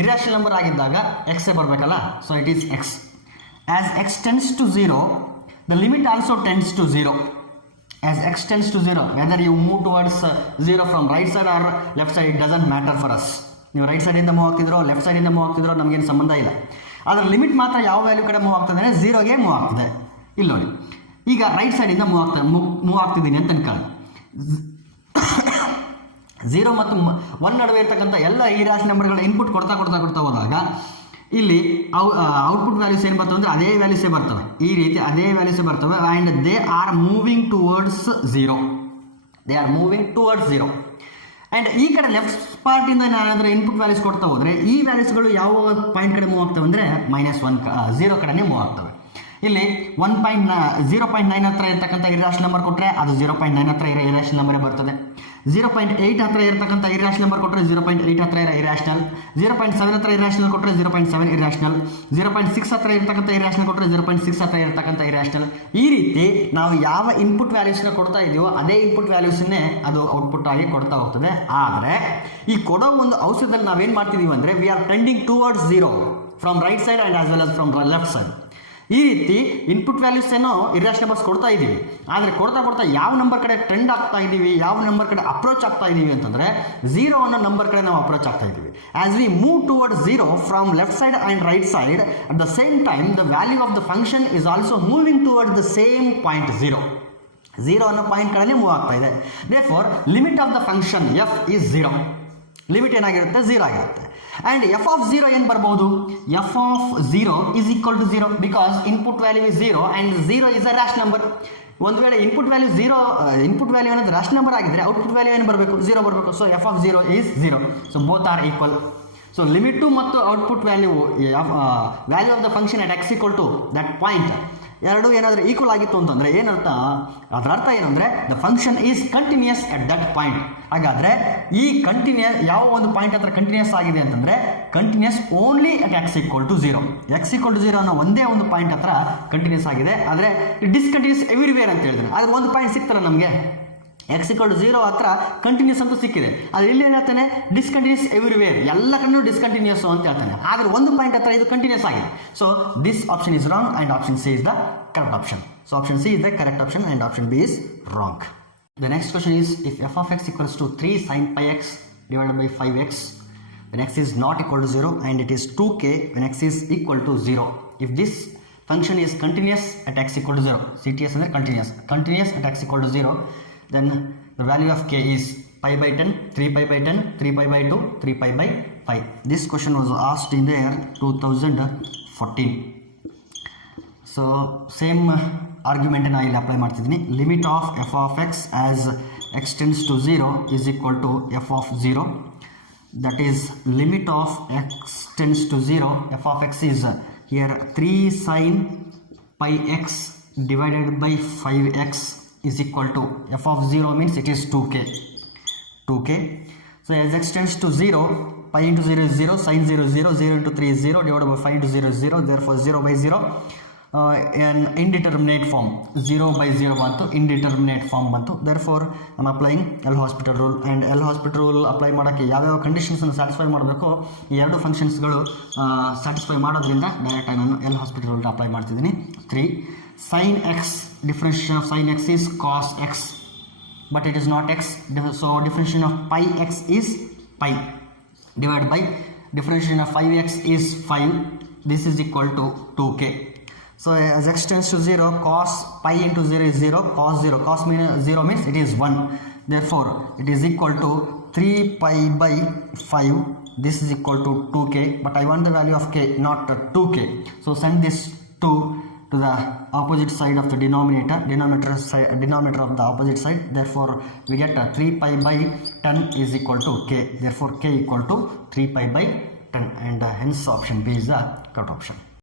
Irrational number ಆಗಿದ್ದಾಗ ಎಕ್ಸೇ ಬರಬೇಕಲ್ಲ, so it is x. As X tends to 0, the limit also tends to 0. As x tends to 0, whether you move towards 0 from right side or left side, it doesn't matter for us. ನೀವು right ಸೈಡಿಂದ move ಆಗ್ತಿದ್ರೋ left ಸೈಡಿಂದ move ಆಗ್ತಿದ್ರೋ ನಮಗೇನು ಸಂಬಂಧ ಇಲ್ಲ. ಅದರ limit ಮಾತ್ರ ಯಾವ value ಕಡೆ ಮೂವ್ ಆಗ್ತದೆ ಅಂದರೆ 0ಗೆ ಮೂವ್ ಆಗ್ತದೆ. ಇಲ್ಲಿ ನೋಡಿ, ಈಗ ರೈಟ್ ಸೈಡಿಂದ ಮೂವ್ ಆಗ್ತಿದ್ದೀನಿ ಅಂತ ಅನ್ಕೊಳ್ಳಿ. 0 ಮತ್ತು 1 ನಡುವೆ ಇರ್ತಕ್ಕಂಥ ಎಲ್ಲ ಇರ್ಯಾಷನಲ್ ನಂಬರ್ಗಳ ಇನ್ಪುಟ್ ಕೊಡ್ತಾ ಹೋದಾಗ ಇಲ್ಲಿ ಔಟ್ಪುಟ್ ವ್ಯಾಲ್ಯೂಸ್ ಏನು ಬರ್ತವೆ ಅಂದರೆ ಅದೇ ವ್ಯಾಲ್ಯೂಸೇ ಬರ್ತವೆ. ಈ ರೀತಿ ಅದೇ ವ್ಯಾಲ್ಯೂಸೇ ಬರ್ತವೆ. And they are moving towards 0. And ಈ ಕಡೆ ಲೆಫ್ಟ್ ಪಾರ್ಟಿಂದ ನಾನಾದರೂ ಇನ್ಪುಟ್ ವ್ಯಾಲ್ಯೂಸ್ ಕೊಡ್ತಾ ಹೋದರೆ ಈ ವ್ಯಾಲ್ಯೂಸ್ಗಳು ಯಾವ ಪಾಯಿಂಟ್ ಕಡೆ ಮೂವ್ ಆಗ್ತವೆ ಅಂದರೆ -0 ಕಡೆನೇ ಮೂವ್ ಆಗ್ತವೆ. ಇಲ್ಲಿ 0.9 ಹತ್ರ ಇರ್ತಕ್ಕಂಥ ಇರ್ಯಾಷನಲ್ ನಂಬರ್ ಕೊಟ್ಟರೆ ಅದು 0.9 ಹತ್ರ ಇರೋ ಇರ್ಯಾಷನಲ್ ನಂಬರೇ ಬರ್ತದೆ. 0.8 ಹತ್ರ ಇರತಕ್ಕಂಥ ಇರ್ಯಾಷನಲ್ ನಂಬರ್ ಕೊಟ್ಟರೆ 0.8 ಹತ್ರ ಇರೋ ಇರ್ಯಾಷನಲ್. 0.7 ಹತ್ರ ಇರ್ಯಾಷನಲ್ ಕೊಟ್ಟರೆ 0.7 ಇರ್ಯಾಷನಲ್. 0.6 ಹತ್ರ ಇರ್ತಕ್ಕಂಥ ಇರ್ಯಾಷನಲ್ ಕೊಟ್ಟರೆ 0.6 ಹತ್ರ ಇರ್ತಕ್ಕಂಥ ಇರ್ಯಾಷನಲ್. ಈ ರೀತಿ ನಾವು ಯಾವ ಇನ್ಪುಟ್ ವ್ಯಾಲ್ಯೂಸ್ನ ಕೊಡ್ತಾ ಇದೀವೋ ಅದೇ ಇನ್ಪುಟ್ ವ್ಯಾಲ್ಯೂಸನ್ನೇ ಅದು ಔಟ್ಪುಟ್ ಆಗಿ ಕೊಡ್ತಾ ಹೋಗ್ತದೆ. ಆದರೆ ಈ ಕೊಡೋ ಒಂದು ಔಷಧದಲ್ಲಿ ನಾವೇನು ಮಾಡ್ತಿದ್ದೀವಿ ಅಂದರೆ we are trending towards 0 from right side and as well as from left side. ಈ ರೀತಿ ಇನ್ಪುಟ್ ವ್ಯಾಲ್ಯೂಸ್ ಏನೋ ಇರ್ಯಾಷನಲ್ ನಂಬರ್ಸ್ ಕೊಡ್ತಾ ಇದ್ದೀವಿ. ಆದರೆ ಕೊಡ್ತಾ ಯಾವ ನಂಬರ್ ಕಡೆ ಟ್ರೆಂಡ್ ಆಗ್ತಾ ಇದ್ದೀವಿ, ಯಾವ ನಂಬರ್ ಕಡೆ ಅಪ್ರೋಚ್ ಆಗ್ತಾ ಇದ್ದೀವಿ ಅಂತಂದರೆ 0 ಅನ್ನೋ ನಂಬರ್ ಕಡೆ ನಾವು ಅಪ್ರೋಚ್ ಆಗ್ತಾ ಇದ್ದೀವಿ. As we move towards 0 from left side and right side, at the same time the value of the function is also moving towards the same point 0 ಅನ್ನೋ ಪಾಯಿಂಟ್ ಕಡೆ ಮೂವ್ ಆಗ್ತಾ ಇದೆ. Therefore limit of the function f is 0. Limit ಏನಾಗಿರುತ್ತೆ 0 ಆಗಿರುತ್ತೆ. And f of 0 ಏನು ಬರ್ಬೋದು? f of 0 is equal to 0 because input value is 0 and 0 is a rational number. ಒಂದು ವೇಳೆ ಇನ್ಪುಟ್ ವ್ಯಾಲ್ಯೂ ಅನ್ನೋದು ರ್ಯಾಷನಲ್ ನಂಬರ್ ಆಗಿದ್ರೆ ಔಟ್ಪುಟ್ ವ್ಯಾಲ್ಯೂ ಏನು ಬರಬೇಕು? 0 ಬರಬೇಕು. So f of 0 is 0. So both are equal. So limit ಮತ್ತು output value of the function at x equal to that point ಎರಡು ಏನಾದರೂ ಈಕ್ವಲ್ ಆಗಿತ್ತು ಅಂತಂದರೆ ಏನರ್ಥ? ಅದರ ಅರ್ಥ ಏನಂದರೆ the function is continuous at that point. ಹಾಗಾದರೆ ಈ ಯಾವ ಒಂದು ಪಾಯಿಂಟ್ ಹತ್ರ ಕಂಟಿನ್ಯೂಸ್ ಆಗಿದೆ ಅಂತಂದರೆ continuous only at x equal to 0. x equal to 0 ಅನ್ನೋ ಒಂದೇ ಒಂದು ಪಾಯಿಂಟ್ ಹತ್ರ ಕಂಟಿನ್ಯೂಸ್ ಆಗಿದೆ. ಆದರೆ ಡಿಸ್ಕಂಟಿನ್ಯೂಸ್ ಎವ್ರಿವೇರ್ ಅಂತ ಹೇಳಿದ್ರೆ ಅದ್ರ ಒಂದು ಪಾಯಿಂಟ್ ಸಿಗ್ತಾರೆ ನಮಗೆ. x ಈಕ್ವಲ್ ಟು 0 ಹತ್ರ ಕಂಟಿನ್ಯೂಸ್ ಅಂತೂ ಸಿಕ್ಕಿದೆ. ಅದು ಇಲ್ಲಿ ಏನು ಹೇಳ್ತಾನೆ? ಡಿಸ್ಕಂಟಿನ್ಯೂಸ್ ಎವ್ರಿವೇರ್, ಎಲ್ಲ ಕಡೆ ಡಿಸ್ಕಂಟಿನ್ಯೂಸ್ ಅಂತ ಹೇಳ್ತಾನೆ. ಆದರೆ ಒಂದು ಪಾಯಿಂಟ್ ಹತ್ರ ಇದು ಕಂಟಿನ್ಯೂಸ್ ಆಗಿದೆ. So this option is wrong and option C is the correct option. So option C is the correct option and option B is wrong. The next question is, if f of x equals to 3 sin pi x divided by 5x when x is not equal to 0 and it is 2k when x is equal to 0. If this function is continuous at x equal to 0, CTS and continuous at x equal to 0, then the value of k is pi by 10, 3 pi by 10, 3 pi by 2, 3 pi by 5. This question was asked in the year 2014. So same argument ನಾನು ಇಲ್ಲಿ apply ಮಾಡ್ತಿದ್ದೀನಿ. Limit of f of x as x tends to 0 is equal to f of 0. That is limit of x tends to 0. f of x is here 3 sin pi x divided by 5x is equal to f of 0 means it is 2k. So as x tends to 0, pi into 0 is 0, sin 0 is 0, 0 into 3 is 0, divided by 5 into 0 is 0, therefore 0 by 0. An indeterminate form, 0 by 0 ಬಂತು, indeterminate form ಬಂತು. therefore I'm applying L'Hospital rule, and L'Hospital rule apply ಮಾಡೋಕ್ಕೆ ಯಾವ್ಯಾವ ಕಂಡೀಷನ್ಸನ್ನು satisfy ಮಾಡಬೇಕು ಈ ಎರಡು ಫಂಕ್ಷನ್ಸ್ಗಳು satisfy ಮಾಡೋದ್ರಿಂದ ಡೈರೆಕ್ಟಾಗಿ ನಾನು L'Hospital rule ಅಪ್ಲೈ ಮಾಡ್ತಿದ್ದೀನಿ. 3 sin x, differentiation of sin x is cos x, but it is not x, so differentiation of pi x is pi, divided by differentiation of 5x is 5. This is equal to 2k. So as x tends to 0, cos pi into 0 is 0, cos 0, cos 0 means it is 1. Therefore, it is equal to 3 pi by 5. This is equal to 2k, but I want the value of k, not 2k. So send this 2 to the opposite side of the denominator of the opposite side. Therefore, we get 3 pi by 10 is equal to k. Therefore, k equal to 3 pi by 10, and hence option B is the correct option.